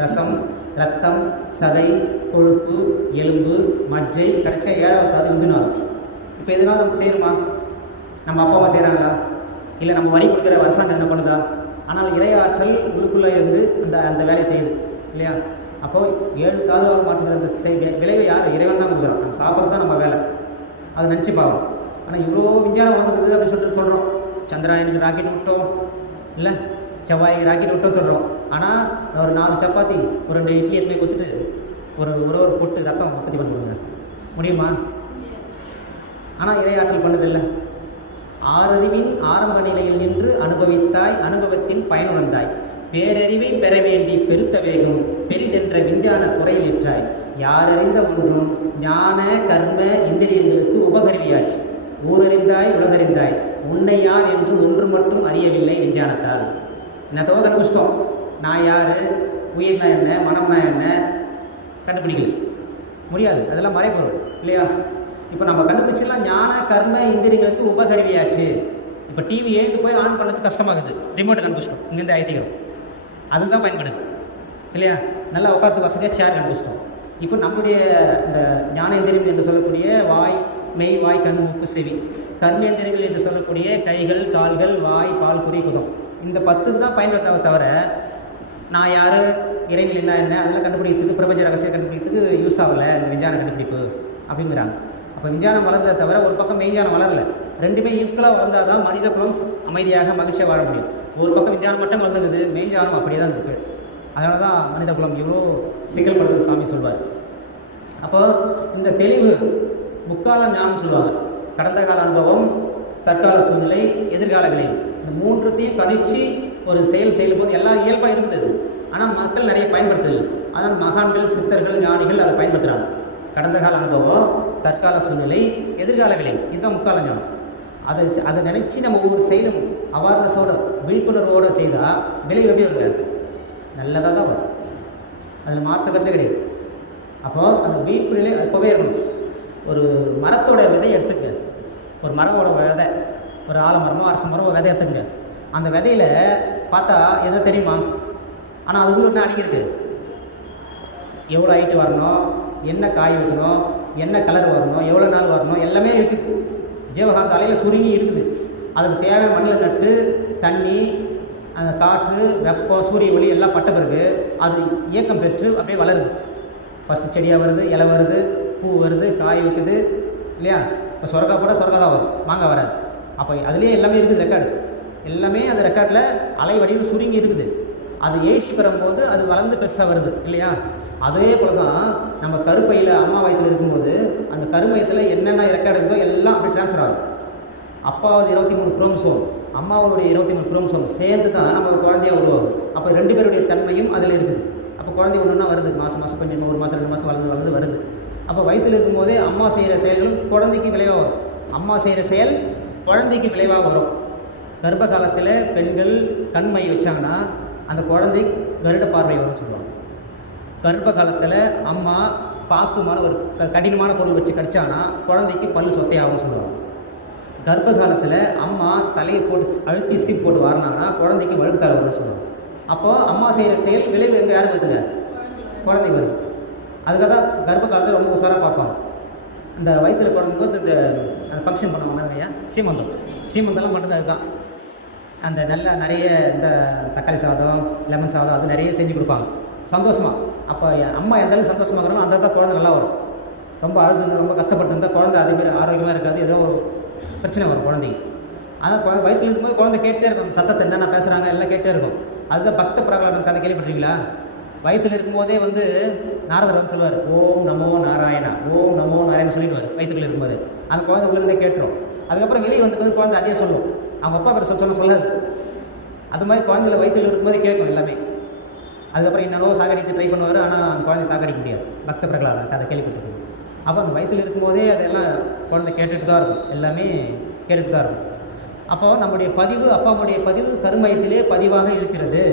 ரசம், ரத்தம், சதை, கொழுப்பு, எலும்பு, மஜ்ஜை, கடைசியாக 7வது தாது விந்துநாதம். இப்போ எதுனா நம்ம செய்கிறோமா? நம்ம அப்பா அம்மா செய்கிறாங்களா? இல்லை நம்ம வரி கொடுக்குற அரசாங்கம் என்ன பண்ணுதா? ஆனால் இறையாற்றல் உள்ளுக்குள்ளே இருந்து அந்த வேலையை செய்யுது இல்லையா? அப்போது 7 தாதுவாக மாற்றுகிற அந்த விளைவை யார்? இறைவன் தான் கொடுக்குறோம். நம்ம சாப்பிட்றது தான் நம்ம வேலை, அதை நினச்சி பார்க்கணும். ஆனால் இவ்வளோ விஞ்ஞானம் வளர்ந்துருக்குது அப்படின்னு சொல்லிட்டு சொல்கிறோம். சந்திராயனுக்கு ராக்கெட் விட்டோம், இல்லை செவ்வாய்க்கு ராக்கெட் விட்டோம் சொல்கிறோம். ஆனால் ஒரு 4 சப்பாத்தி, ஒரு 2 இட்லி எடுத்து போய் கொடுத்துட்டு ஒரு பொட்டு ரத்தம் உற்பத்தி பண்ணுவாங்க, முடியுமா? ஆனால் இறையாற்றல் பண்ணதில்லை. 6 அறிவின் ஆரம்ப நிலையில் நின்று அனுபவித்தாய், அனுபவத்தின் பயனுணர்ந்தாய், பேரறிவை பெற வேண்டி பெருத்த வேகம் பெரிதென்ற விஞ்ஞான துறையில் இற்றாய், யாரறிந்த ஒன்றும் ஞான கர்ம இந்திரியங்களுக்கு உபகருவியாச்சு, ஊரறிந்தாய் உலகறிந்தாய், உன்னை யார் என்று ஒன்று மட்டும் அறியவில்லை விஞ்ஞானத்தால். என்னத்தோ கண்டுபிடிச்சிட்டோம், நான் யார், உயிர்னா என்ன, மனம்னா என்ன கண்டுபிடிக்கல, முடியாது, அதெல்லாம் மறைபொருள் இல்லையா? இப்போ நம்ம கண்டுபிடிச்சலாம் ஞான கர்ம இந்திரியங்களுக்கு உபகருவியாச்சு. இப்போ டிவி எழுந்து போய் ஆன் பண்ணுறது கஷ்டமாகுது, ரிமோட்டை கண்டுபிடிச்சிட்டோம், இங்கேருந்து ஐத்திக்கிறோம், அதுதான் பயன்படுது இல்லையா? நல்லா உட்காந்து வசதியாக சேர் கண்டுபிடிச்சிட்டோம். இப்போ நம்முடைய இந்த ஞானேந்திரியம் என்று சொல்லக்கூடிய வாய், மெய், வாய், கண், மூக்கு, செவி, கர்மேந்திரியங்கள் என்று சொல்லக்கூடிய கைகள், கால்கள், வாய், பால், குறி, குதம், இந்த 10க்கு தான் பயன்படுத்தாத தவிர நான் யார், இறைநிலை என்ன அதெல்லாம் கண்டுபிடிக்கிறதுக்கு, பிரபஞ்ச ரகசியம் கண்டுபிடிக்கிறதுக்கு யூஸ் ஆகலை இந்த விஞ்ஞான கண்டுபிடிப்பு அப்படிங்கிறாங்க. அப்போ விஞ்ஞானம் வளர்ந்ததை தவிர ஒரு பக்கம் மெய்ஞானம் வளரலை. ரெண்டுமே ஈக்குவலாக வளர்ந்தால் தான் மனித குலம் அமைதியாக மகிழ்ச்சியாக வாழ முடியும். ஒரு பக்கம் விஞ்ஞானம் மட்டும் வளர்ந்துக்குது, மெய்ஞானம் அப்படியே தான் இருக்குது. அதனால தான் மனித குலம் இவ்வளோ சிக்கல்படுறது சாமி சொல்வார். அப்போ இந்த தெளிவு முக்கால ஞானம் சொல்லுவாங்க. கடந்த கால அனுபவம், தற்கால சூழ்நிலை, எதிர்கால விளைவு. இந்த மூன்றுத்தையும் கணிச்சு ஒரு செயல் செய்யும்போது எல்லாம் இயல்பாக இருக்குது. ஆனால் மக்கள் நிறைய பயன்படுத்துது. அதனால் மகான்கள், சித்தர்கள், ஞானிகள் அதை பயன்படுத்துகிறாங்க. கடந்த கால அனுபவம், தற்கால சூழ்நிலை, எதிர்கால விளைவு, இதுதான் முக்கால ஞானம். அதை நினச்சி நம்ம ஒவ்வொரு செயலும் அவேர்னஸோட, விழிப்புணர்வோடு செய்தால் விளைவு எப்படி இருக்காது, நல்லதாக தான் வரும். அதில் மாற்றக்கட்டே கிடையாது. அப்போது அந்த விழிப்புநிலை அப்போவே இருக்கணும். ஒரு மரத்தோட விதையை எடுத்துக்க, ஒரு மரமோட விதை, ஒரு ஆலமரமோ அரச மரமோ விதை எடுத்துக்கங்க. அந்த விதையில் பார்த்தா எதோ தெரியுமா? ஆனால் அதுக்குள்ள என்ன அடிக்கிறது, எவ்வளோ ஹைட்டு வரணும், என்ன காய் வைக்கணும், என்ன கலர் வரணும், எவ்வளோ நாள் வரணும், எல்லாமே இருக்குது. ஜீவகாந்த அலையில் சுருங்கி இருக்குது. அதுக்கு தேவையான மண்ணில் நட்டு தண்ணி, அந்த காற்று, வெப்பம், சூரிய ஒளி எல்லாம் பட்ட பிறகு அது இயக்கம் பெற்று அப்படியே வளருது. ஃபஸ்ட்டு செடியாக வருது, இலை வருது, பூ வருது, காய் வைக்குது இல்லையா? இப்போ சொரக்கா போட்டால் சொரக்கா தான் வரும், மாங்காய் வராது. அப்போ அதுலேயே எல்லாமே இருக்குது, ரெக்கார்டு எல்லாமே அந்த ரெக்கார்டில் அலை வடிவில் சுருங்கி இருக்குது. அது எழுச்சி பெறும்போது அது வளர்ந்து பெருசாக வருது இல்லையா? அதே போல தான் நம்ம கருப்பையில் அம்மா வயிற்றில் இருக்கும்போது அந்த கருமையத்தில் என்னென்ன ரெக்கார்டு இருந்தோ எல்லாம் அப்படி ட்ரான்ஸ்ஃபர் ஆகும். அப்பாவது 23 குரோமோசோம், அம்மாவோடைய 23 குரோமோசோம் சேர்ந்து தான் நம்ம குழந்தையாக உருவாகும். அப்போ 2 பேருடைய தன்மையும் அதில் இருக்குது. அப்போ குழந்தை ஒன்றுன்னா வருது, மாதம் கொஞ்சம் 1 மாதம் 2 மாதம் வளர்ந்து வருது. அப்போ வயிற்றில் இருக்கும்போதே அம்மா செய்கிற செயல்களும் குழந்தைக்கு விளைவாக வரும். அம்மா செய்கிற செயல் குழந்தைக்கு விளைவாக வரும். கர்ப்ப காலத்தில் பெண்கள் கண்மை வச்சாங்கன்னா அந்த குழந்தை கருட பார்வை வரும்னு சொல்லுவாங்க. கர்ப்ப காலத்தில் அம்மா பாக்குமான ஒரு கடினமான பொருள் வச்சு கடிச்சாங்கன்னா குழந்தைக்கு பல் சொத்தையாகும்னு சொல்லுவாங்க. கர்ப்ப காலத்தில் அம்மா தலையை போட்டு அழுத்தி சீப் போட்டு வரனாங்கன்னா குழந்தைக்கு வழுத்தால் வரும்னு சொல்லுவாங்க. அப்போது அம்மா செய்கிற செயல் விளைவு எங்கே யாருக்கு வருதுங்க? குழந்தை வருது. அதுக்காக தான் கர்ப்ப காலத்தில் ரொம்ப உசாராக பார்ப்பாங்க. இந்த வயிற்றில் குழந்தைம்போது இந்த ஃபங்க்ஷன் பண்ணுவாங்க இல்லையா, சீமந்தெல்லாம் பண்ணுறது அதுதான். அந்த நல்லா நிறைய இந்த தக்காளி சாதம், லெமன் சாதம் அது நிறைய செஞ்சு கொடுப்பாங்க சந்தோஷமாக. அப்போ அம்மா எந்த அளவுக்கு சந்தோஷமாக இருக்கிறோம் அந்த தான் குழந்தை நல்லா வரும். ரொம்ப அழுது ரொம்ப கஷ்டப்பட்டு இருந்தால் குழந்தை அதேமாரி ஆரோக்கியமாக இருக்காது, ஏதோ ஒரு பிரச்சனை வரும் குழந்தைக்கு. அதான் வயிற்றில் இருக்கும்போது குழந்தை கேட்டே இருக்கும், அந்த சத்தத்தை என்னென்ன பேசுகிறாங்க எல்லாம் கேட்டே இருக்கும். அதுதான் பக்த பிரகலாதன் கதை கேள்விப்பட்டிருக்கீங்களா? வயிற்றில் இருக்கும்போதே வந்து நாரதர் வந்து சொல்லுவார், ஓம் நமோ நாராயணா, ஓம் நமோ நாராயணன் சொல்லிடுவார் வயிற்றுக்குள்ள இருக்கும்போது. அந்த குழந்தை உள்ளதே கேட்டுரும். அதுக்கப்புறம் வெளியே வந்து குழந்தை அதே சொல்லும், அவங்க அப்பா பேர் சொல்லாது. அது மாதிரி குழந்தைல வயிற்றில் இருக்கும்போதே கேட்கும் எல்லாமே. அதுக்கப்புறம் இன்னும் சாகடித்து ட்ரை பண்ணுவார், ஆனால் அந்த குழந்தை சாகடிக்க முடியாது. பக்த பிரகலாதன் கதை கேள்விப்பட்டிருக்கு. அப்போ அந்த வயிற்றில் இருக்கும்போதே அதெல்லாம் குழந்தை கேட்டுட்டு தான் இருக்கும், எல்லாமே கேட்டுட்டு தான் இருக்கும். அப்போது நம்முடைய பதிவு, அப்பாவுடைய பதிவு கருமையத்திலே பதிவாக இருக்கிறது.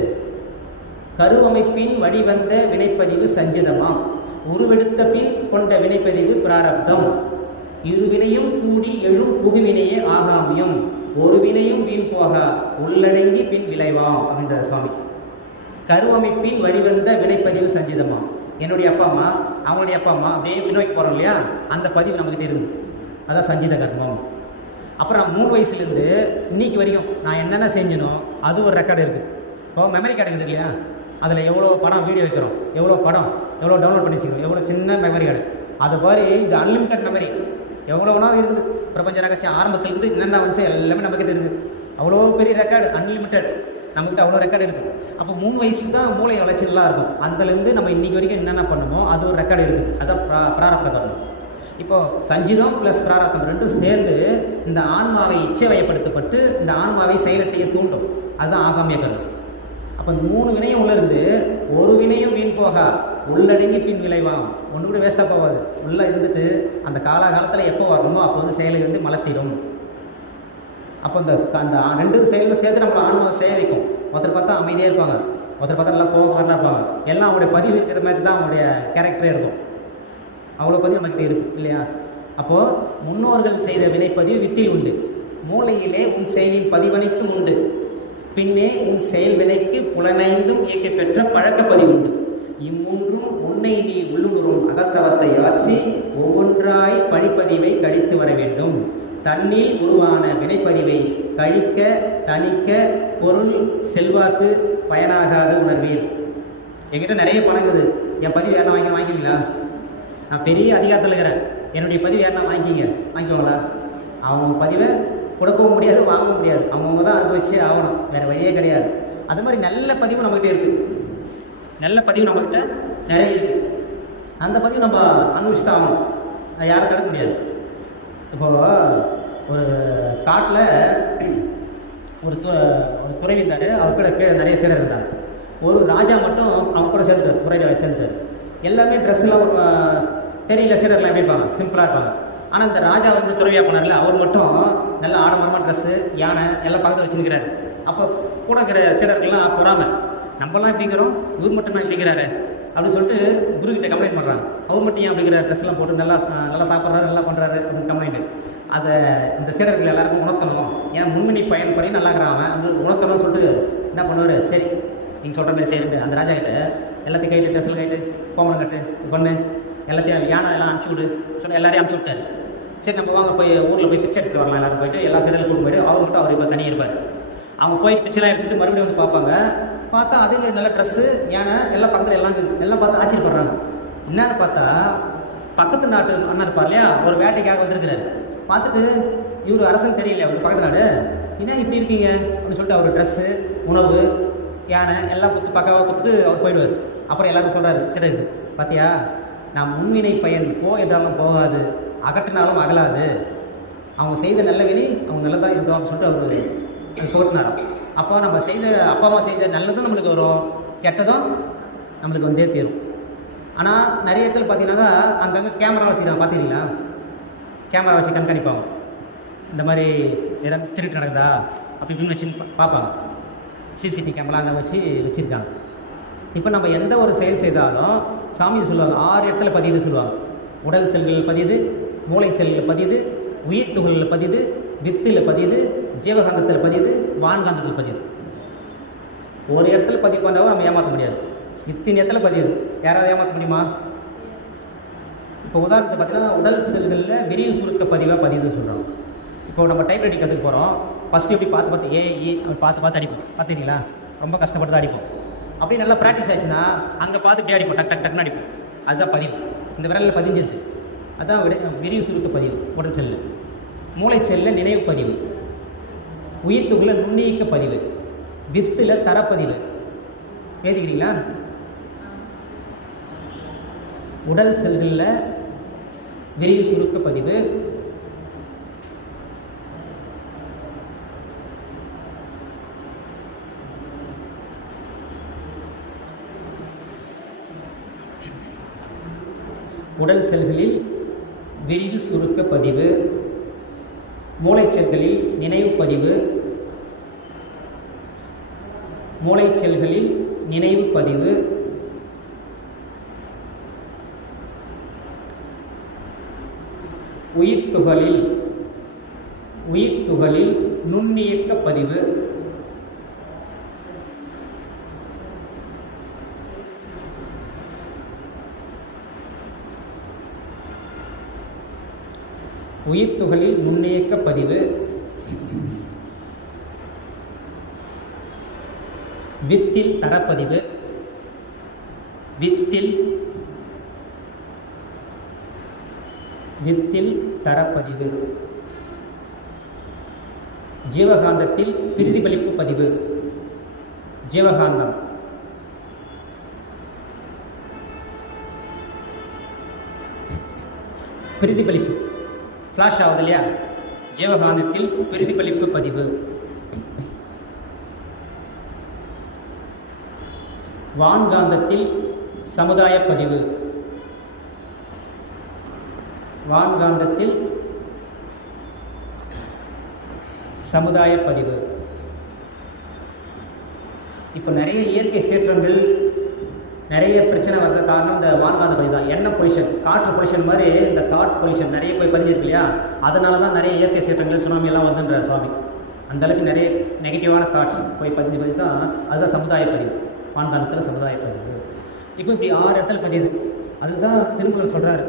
கருவமைப்பின் வழிவந்த வினைப்பதிவு சஞ்சிதமாம், உருவெடுத்த பின் கொண்ட வினைப்பதிவு பிராரப்தம். இருவினையும் கூடி எழும் புகுவினையே ஆகாமியம், ஒரு வினையும் வீண் போக உள்ளடங்கி பின் விளைவாம் அப்படின்ற சுவாமி. கருவமைப்பின் வழிவந்த வினைப்பதிவு சஞ்சிதமாம். என்னுடைய அப்பா அம்மா, அவங்களுடைய அப்பா அம்மா அப்படியே வினோய்க்கு போகிறோம் இல்லையா, அந்த பதிவு நமக்கு இருக்குது. அதான் சஞ்சித கர்மம். அப்புறம் 3 வயசுலேருந்து இன்னைக்கு வரைக்கும் நான் என்னென்ன செஞ்சனோ அது ஒரு ரெக்கார்டு இருக்குது. இப்போ மெமரி கார்டு இருக்குது இல்லையா, அதில் எவ்வளோ படம் வீடியோ வைக்கிறோம், எவ்வளோ படம் எவ்வளோ டவுன்லோட் பண்ணி வச்சுக்கிறோம், எவ்வளோ சின்ன மெமரி கார்டு. அது மாதிரி இது அன்லிமிட்டட் மெமரி எவ்வளோ வேணாலும் இருக்குது. பிரபஞ்ச ரகசியம் ஆரம்பத்துலேருந்து என்னென்ன வந்துச்சு எல்லாமே நம்மக்கிட்ட இருக்குது. அவ்வளோ பெரிய ரெக்கார்டு, அன்லிமிட்டட் நம்மக்கிட்ட அவ்வளோ ரெக்கார்டு இருக்குது. அப்போ 3 வயசு தான் மூளை வளர்ச்சிலாம் இருக்கும். அதுலேருந்து நம்ம இன்றைக்கி வரைக்கும் என்னென்ன பண்ணணுமோ அது ஒரு ரெக்கார்டு இருக்குது. அதுதான் பிராரப்த கர்மம். இப்போது சஞ்சிதம் ப்ளஸ் பிராரப்தம் ரெண்டும் சேர்ந்து இந்த ஆன்மாவை இச்சைவயப்படுத்தப்பட்டு இந்த ஆன்மாவை செயலை செய்ய தூண்டும். அதுதான் ஆகாமிய கர்மம். அப்போ 3 வினையும் உள்ளிருந்து ஒரு வினையும் வீண் போக உள்ளடங்கி பின் விளைவாம். ஒன்று கூட வேஸ்ட்டாக போகாது. உள்ளே இருந்துட்டு அந்த காலகாலத்தில் எப்போ வரணுமோ அப்போ வந்து செயலை வந்து மலர்த்திடும். அப்போ அந்த 2 செயலில் சேர்த்து நம்மளை ஆன்மாவை செய்ய வைக்கும். ஒருத்தர் பார்த்தா அமைதியாக இருப்பாங்க, ஒருத்தர் பார்த்தா நல்லா கோபக்காரனாக இருப்பாங்க. எல்லாம் அவங்களுடைய பதிவு இருக்கிற மாதிரி தான் அவங்களுடைய கேரக்டரே இருக்கும். அவ்வளோ பதிவு நமக்கு இருக்குது இல்லையா? அப்போது முன்னோர்கள் செய்த வினைப்பதிவு வித்தில் உண்டு, மூளையிலே உன் செயலின் பதிவனைத்தும் உண்டு, பின்னே உன் செயல் வினைக்கு புலனைந்தும் இயக்க பெற்ற பழக்கப்பதிவு உண்டு. இம்மூன்றும் உன்னை நீ உள்ளுணரும் அகத்தவத்தை ஆற்றி ஒவ்வொன்றாய் படிப்பதிவை கழித்து வர வேண்டும். தன்னில் உருவான வினைப்பதிவை கழிக்க தணிக்க பொருள் செல்வாக்கு பயனாகாது உணர்வீர். என்கிட்ட நிறைய பணங்குது, என் பதிவு யாருன்னா வாங்கிக்கிறீங்களா? நான் பெரிய அதிகாரத்தில் இருக்கிறேன், என்னுடைய பதிவு யாருன்னா வாங்கிக்கோங்களா? அவங்க பதிவை கொடுக்கவும் முடியாது, வாங்கவும் முடியாது. அவங்கவுங்க தான் அனுபவிச்சே ஆகணும், வேறு வழியே கிடையாது. அது மாதிரி நல்ல பதிவு நம்மகிட்ட இருக்குது, நல்ல பதிவு நம்மகிட்ட நிறைய இருக்குது. அந்த பதிவு நம்ம அனுபவிச்சு தான் ஆகணும், அதை யாரும் தடுக்க முடியாது. இப்போது ஒரு காட்டில் ஒரு துறவி இருந்தார். அவர் கூட நிறைய சீடர் இருந்தார். ஒரு ராஜா மட்டும் அவங்க கூட சேர்ந்துட்டார், துறையில் சேர்ந்துட்டார். எல்லாமே ட்ரெஸ்லாம் ஒரு தெரியல, சீடர்லாம் எப்படி இருப்பாங்க, சிம்பிளாக இருப்பாங்க. ஆனால் இந்த ராஜா வந்து துறவியாக போனார்ல, அவர் மட்டும் நல்ல ஆடம்பரமாக ட்ரெஸ்ஸு, யானை எல்லாம் பக்கத்தில் வச்சுருக்கிறார். அப்போ கூட இருக்கிற சீடர்கள்லாம் பொறாமல், நம்மலாம் எப்படிங்கிறோம், இவர் மட்டும் தான் இப்படிங்கிறாரு அப்படின்னு சொல்லிட்டு குருக்கிட்ட கம்ப்ளைண்ட் பண்ணுறாங்க. அவர் மட்டும் ஏன் அப்படிங்கிற ட்ரெஸ்லாம் போட்டு நல்லா சாப்பிட்றாரு, நல்லா பண்ணுறாரு அப்படின்னு கம்ப்ளைண்ட். அதை இந்த சீடர்கள் எல்லாருக்கும் உணர்த்தணும், ஏன் முன்வினை பயன்படி நல்லாங்கிறான் அது உணர்த்தணும்னு சொல்லிட்டு என்ன பண்ணுவார், சரி நீங்கள் சொல்கிற மாதிரி சரிட்டு அந்த ராஜா கிட்ட எல்லாத்தையும் கைட்டு ட்ரெஸ்ஸில் கைட்டு கோமணம் கட்டு பண்ணு எல்லாத்தையும் யானை எல்லாம் அனுப்பிச்சி விடு சொல்லி எல்லாரையும் அனுப்பிச்சி விட்டார். சரி நம்ம வாங்க போய் ஊரில் போய் பிச்சை எடுத்துகிட்டு வரலாம் எல்லாரும் போயிட்டு எல்லா சீடர்களும் கூட்டு போய்ட்டு அவர் மட்டும் அவர் இப்போ தனியாக இருப்பார். அவங்க போய் பிச்சைலாம் எடுத்துகிட்டு மறுபடியும் வந்து பார்ப்பாங்க. பார்த்தா அதே மாதிரி நல்ல ட்ரெஸ்ஸு, யானை எல்லாம் பக்கத்தில் எல்லாம் இருக்குது. எல்லாம் பார்த்து ஆச்சரியப்படுறாங்க. என்னன்னு பார்த்தா பக்கத்து நாட்டு அண்ணன் இருப்பார் இல்லையா, ஒரு வேட்டைக்காக வந்திருக்கிறாரு. பார்த்துட்டு இவர் அரசன் தெரியல, அவர் பக்கத்து நாடு, என்ன இப்படி இருக்கீங்க அப்படின்னு சொல்லிட்டு அவர் ட்ரெஸ்ஸு, உணவு, யானை எல்லாம் பக்காவாக கொடுத்துட்டு அவர் போயிடுவார். அப்புறம் எல்லாரும் சொல்கிறாரு, சரி பார்த்தியா, நான் முன்வினை பயன் போ என்றாலும் போகாது, அகற்றினாலும் அகலாது, அவங்க செய்த நல்ல வினை அவங்க நல்லதாக இருக்கும் அப்படின்னு சொல்லிட்டு அவர் போட்டினாராம். அப்போ நம்ம செய்த அப்பா அம்மா செய்த நல்லதும் நம்மளுக்கு வரும், கெட்டதும் நம்மளுக்கு வந்தே தீரும். ஆனால் நிறைய இடத்துல பார்த்தீங்கன்னாக்கா அங்கங்கே கேமரா வச்சுக்கிறாங்க, பார்த்துக்கிறீங்களா, கேமரா வச்சு கண்காணிப்பாங்க. இந்த மாதிரி ஏதாவது திருட்டு நடக்குதா அப்படி இப்படின்னு வச்சு பார்ப்பாங்க. சிசிடிவி கேமரா அங்கே வச்சுருக்காங்க. இப்போ நம்ம எந்த ஒரு செயல் செய்தாலும் சாமி சொல்லுவாங்க 6 இடத்துல பதியுது சொல்லுவாங்க. உடல் செல்களில் பதியுது, மூளை செல்களில் பதியுது, உயிர் துகளில் பதியுது, வித்தில் பதியுது, ஜீவகாந்தத்தில் பதியுது, வான்காந்தத்தில் பதியுது. ஒரு இடத்துல பதிவு பண்ணாலும் நம்ம ஏமாற்ற முடியாது. இத்தனை இடத்துல பதியுது, யாராவது ஏமாற்ற முடியுமா? இப்போ உதாரணத்தை பார்த்தீங்கன்னா உடல் செல்களில் விரிவு சுருக்க பதிவாக பதியுதுன்னு சொல்கிறோம். இப்போ நம்ம டைப் ரைட்டிங் கற்றுக்க போகிறோம். ஃபஸ்ட்டு எப்படி பார்த்து பார்த்து அடிப்போம், பார்த்துக்கிறீங்களா, ரொம்ப கஷ்டப்பட்டு தான் அடிப்போம். அப்படியே நல்லா ப்ராக்டிஸ் ஆச்சுன்னா அங்கே பார்த்து இப்படி அடிப்போம், டக் டக் டக்குன்னு அடிப்போம். அதுதான் பதிவு, இந்த விரலில் பதிஞ்சிருது. அதுதான் விரிவு சுருக்க பதிவு. உடல் செல்லில், மூளை செல்லில் நினைவு பதிவு, உயிர் துகளில் நுண்ணியக்க பதிவு, வித்தில் தரப்பதிவு. எழுதிக்கிறீங்களா? உடல் செல்களில் விரிவு சுருக்க பதிவு, உடல் செல்களில் விரிவு சுருக்க பதிவு, மூளைச்செல்களில் நினைவு பதிவு, மூளைச்செல்களில் நினைவு பதிவு, உயிர் துகளில் நுண்ணியக்க பதிவு, உயிர் துகளில் நுண்ணியக்க பதிவு, வித்தில் தரப்பதிவு, வித்தில் தரப்பதிவு, ஜீவகாந்தத்தில் பிரதிபலிப்பு பதிவு, ஜீவகாந்தம், பிரதிபலிப்பு ஃப்ளாஷ் ஆகுது இல்லையா, ஜீவகாந்தத்தில் பிரதிபலிப்பு பதிவு, வான்காந்தத்தில் சமுதாய பதிவு, வான்காந்தத்தில் சமுதாய பதிவு. இப்போ நிறைய இயற்கை சீற்றங்கள், நிறைய பிரச்சனை வர்றது காரணம் இந்த வான்காந்த பதிவு தான். எண்ணெய் பொல்யூஷன், காற்று பொல்யூஷன் மாதிரி இந்த தாட் பொல்யூஷன் நிறைய போய் பதிஞ்சிருக்கு இல்லையா, அதனால தான் நிறைய இயற்கை சீற்றங்கள், சுனாமி எல்லாம் வருதுன்றார் சுவாமி. அந்தளவுக்கு நிறைய நெகட்டிவான தாட்ஸ் போய் பதிஞ்சு தான் அதுதான் சமுதாய பதிவு, வான்காந்தத்தில் சமுதாய பதிவு. இப்போ இப்படி 6 இடத்துல பதியுது. அதுதான் திருக்குறள் சொல்கிறாரு,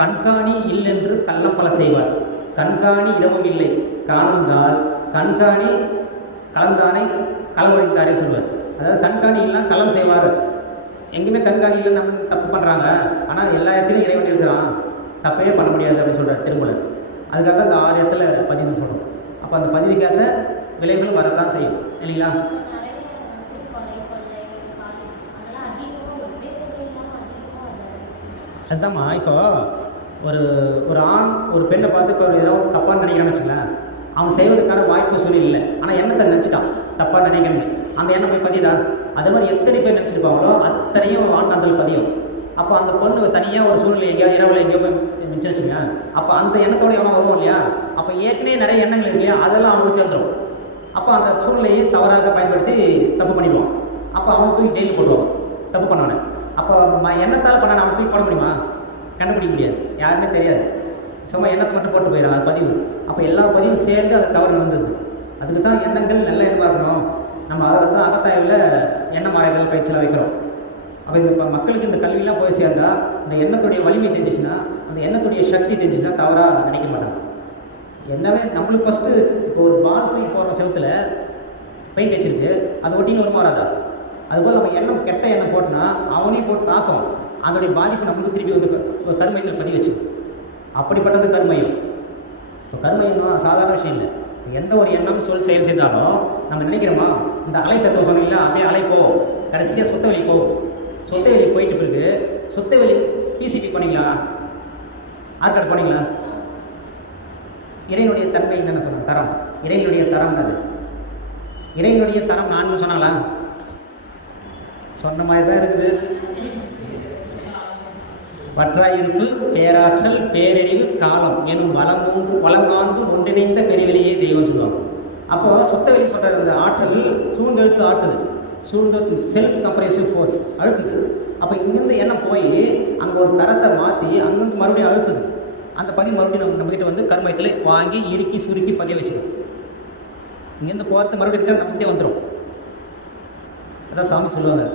கண்காணி இல்லென்று கள்ளம் பல செய்வார், கண்காணி இடமும் இல்லை காணுங்கால் கண்காணி கலந்தானை களவழித்தாரே சொல்வார். அதாவது கண்காணி இல்லைனா கள்ளம் செய்வார். எங்கேயுமே கண்காணி இல்லைன்னு நம்ம தப்பு பண்ணுறாங்க, ஆனால் எல்லா இடத்துலையும் இறைவன் இருக்கிறான், தப்பே பண்ண முடியாது அப்படின்னு சொல்கிறார் திருமூலர். அதுக்காக தான் இந்த 6 இடத்துல பதிவுன்னு சொல்கிறோம். அப்போ அந்த பதிவுக்காக விளைவுகள் வரத்தான் செய்யும் இல்லைங்களா? அதுதான்மா. இப்போ ஒரு ஒரு ஆண் ஒரு பெண்ணை பார்த்து இப்போ ஏதோ தப்பாக நினைக்கிறான்னு வச்சுக்கலாம், அவன் செய்வதற்கான வாய்ப்பு சொல்லி இல்லை, ஆனால் எண்ணத்தை நினச்சிட்டான் தப்பாக நினைக்கணும்னு. அந்த எண்ணம் போய் பதியுதா? அதே மாதிரி எத்தனை பேர் நினச்சிருப்பாங்களோ அத்தனையும் வாழ்நாந்தல் பதியும். அப்போ அந்த பொண்ணு தனியாக ஒரு சூழ்நிலை எங்கேயாவது இரவில் எங்கேயோ போய் நினச்சிருச்சுங்க, அப்போ அந்த எண்ணத்தோடு எவனோ வருவோம் இல்லையா? அப்போ ஏற்கனவே நிறைய எண்ணங்கள் இருக்கு இல்லையா, அதெல்லாம் அவங்களுக்கு சேர்ந்துடும். அப்போ அந்த சூழ்நிலையை தவறாக பயன்படுத்தி தப்பு பண்ணிடுவான். அப்போ அவனை தூக்கி ஜெயிலில் போடுவான் தப்பு பண்ணானே. அப்போ எண்ணத்தால் பண்ண அவனை தூக்கி போட முடியுமா? கண்டுபிடிக்க முடியாது, யாருமே தெரியாது. சும்மா எண்ணத்தை மட்டும் போட்டு போயிடறான் அது பதிவு. அப்போ எல்லா பதிவும் சேர்ந்து அது தவறு நடந்தது. அதுக்கு தான் எண்ணங்கள் நல்ல எண்ணமாக இருக்கணும். நம்ம அதை அகத்தாய்வில் எண்ண மாறாதல் பயிற்சியெலாம் வைக்கிறோம். அப்போ இந்த மக்களுக்கு இந்த கல்வியெலாம் போய் சேர்ந்தால் இந்த எண்ணத்துடைய வலிமை தெரிஞ்சிச்சுன்னா, அந்த எண்ணத்துடைய சக்தி தெரிஞ்சிச்சுன்னா தவறாக நினைக்க மாட்டாங்க. என்னவே நம்மளுக்கு ஃபஸ்ட்டு இப்போ ஒரு பால் தூக்கி போடுற செவத்தில் பெயிண்ட் வச்சுருக்கு, அது ஒட்டின்னு ஒரு மாறாதா? அதுபோல் நம்ம எண்ணம் கெட்ட எண்ணம் போட்டோன்னா அவனையும் போட்டு தாக்கம், அதோடைய பாதிப்பு நம்மளுக்கு திருப்பி வந்து கருமையத்தில் பதிவு வச்சு. அப்படிப்பட்டது கருமையம். இப்போ கருமையம்னா சாதாரண விஷயம் இல்லை. எந்த ஒரு எண்ணம் சொல் செயல் செய்தாலும் நம்ம நினைக்கிறோமா, இந்த அலை தத்துவம் சொன்னீங்களா, அப்படியே அலை போ, கடைசியாக சொத்த வெளி போ. சொத்த வெளி போயிட்டு பிறகு சொத்த வெளி பிசிபி போனீங்களா, ஆர்காடு போனீங்களா? இறைவனுடைய தன்மை என்னென்ன சொன்னாங்க? தரம். இறைவனுடைய தரம் அது. இறைவனுடைய தரம் நான் சொன்னாங்களா? சொன்ன மாதிரி தான் இருக்குது. வற்றாயிருப்பு, பேராற்றல், பேரறிவு, காலம் எனும் வளங்காந்து ஒன்றிணைந்த பெருவெளியே தெய்வம் சொல்லுவாங்க. அப்போது சொத்த வெளி சொல்கிற அந்த ஆற்றல் சூழ்ந்தெழுத்து ஆற்றுது, சூழ்ந்தெழுத்து செல்ஃப் கம்ப்ரெசிவ் ஃபோர்ஸ் அழுத்துது. அப்போ இங்கேருந்து எண்ணம் போய் அங்கே ஒரு தரத்தை மாற்றி அங்கேருந்து மறுபடியும் அழுத்துது. அந்த பதிவு மறுபடியும் நம்மகிட்ட வந்து கர்மயத்தில் வாங்கி இறுக்கி சுருக்கி பதிய வச்சுக்கணும். இங்கேருந்து போகிறது மறுபடியும் ரிட்டர்ன் நம்மகிட்டே வந்துடும். அதான் சாமி சொல்லுவாங்க,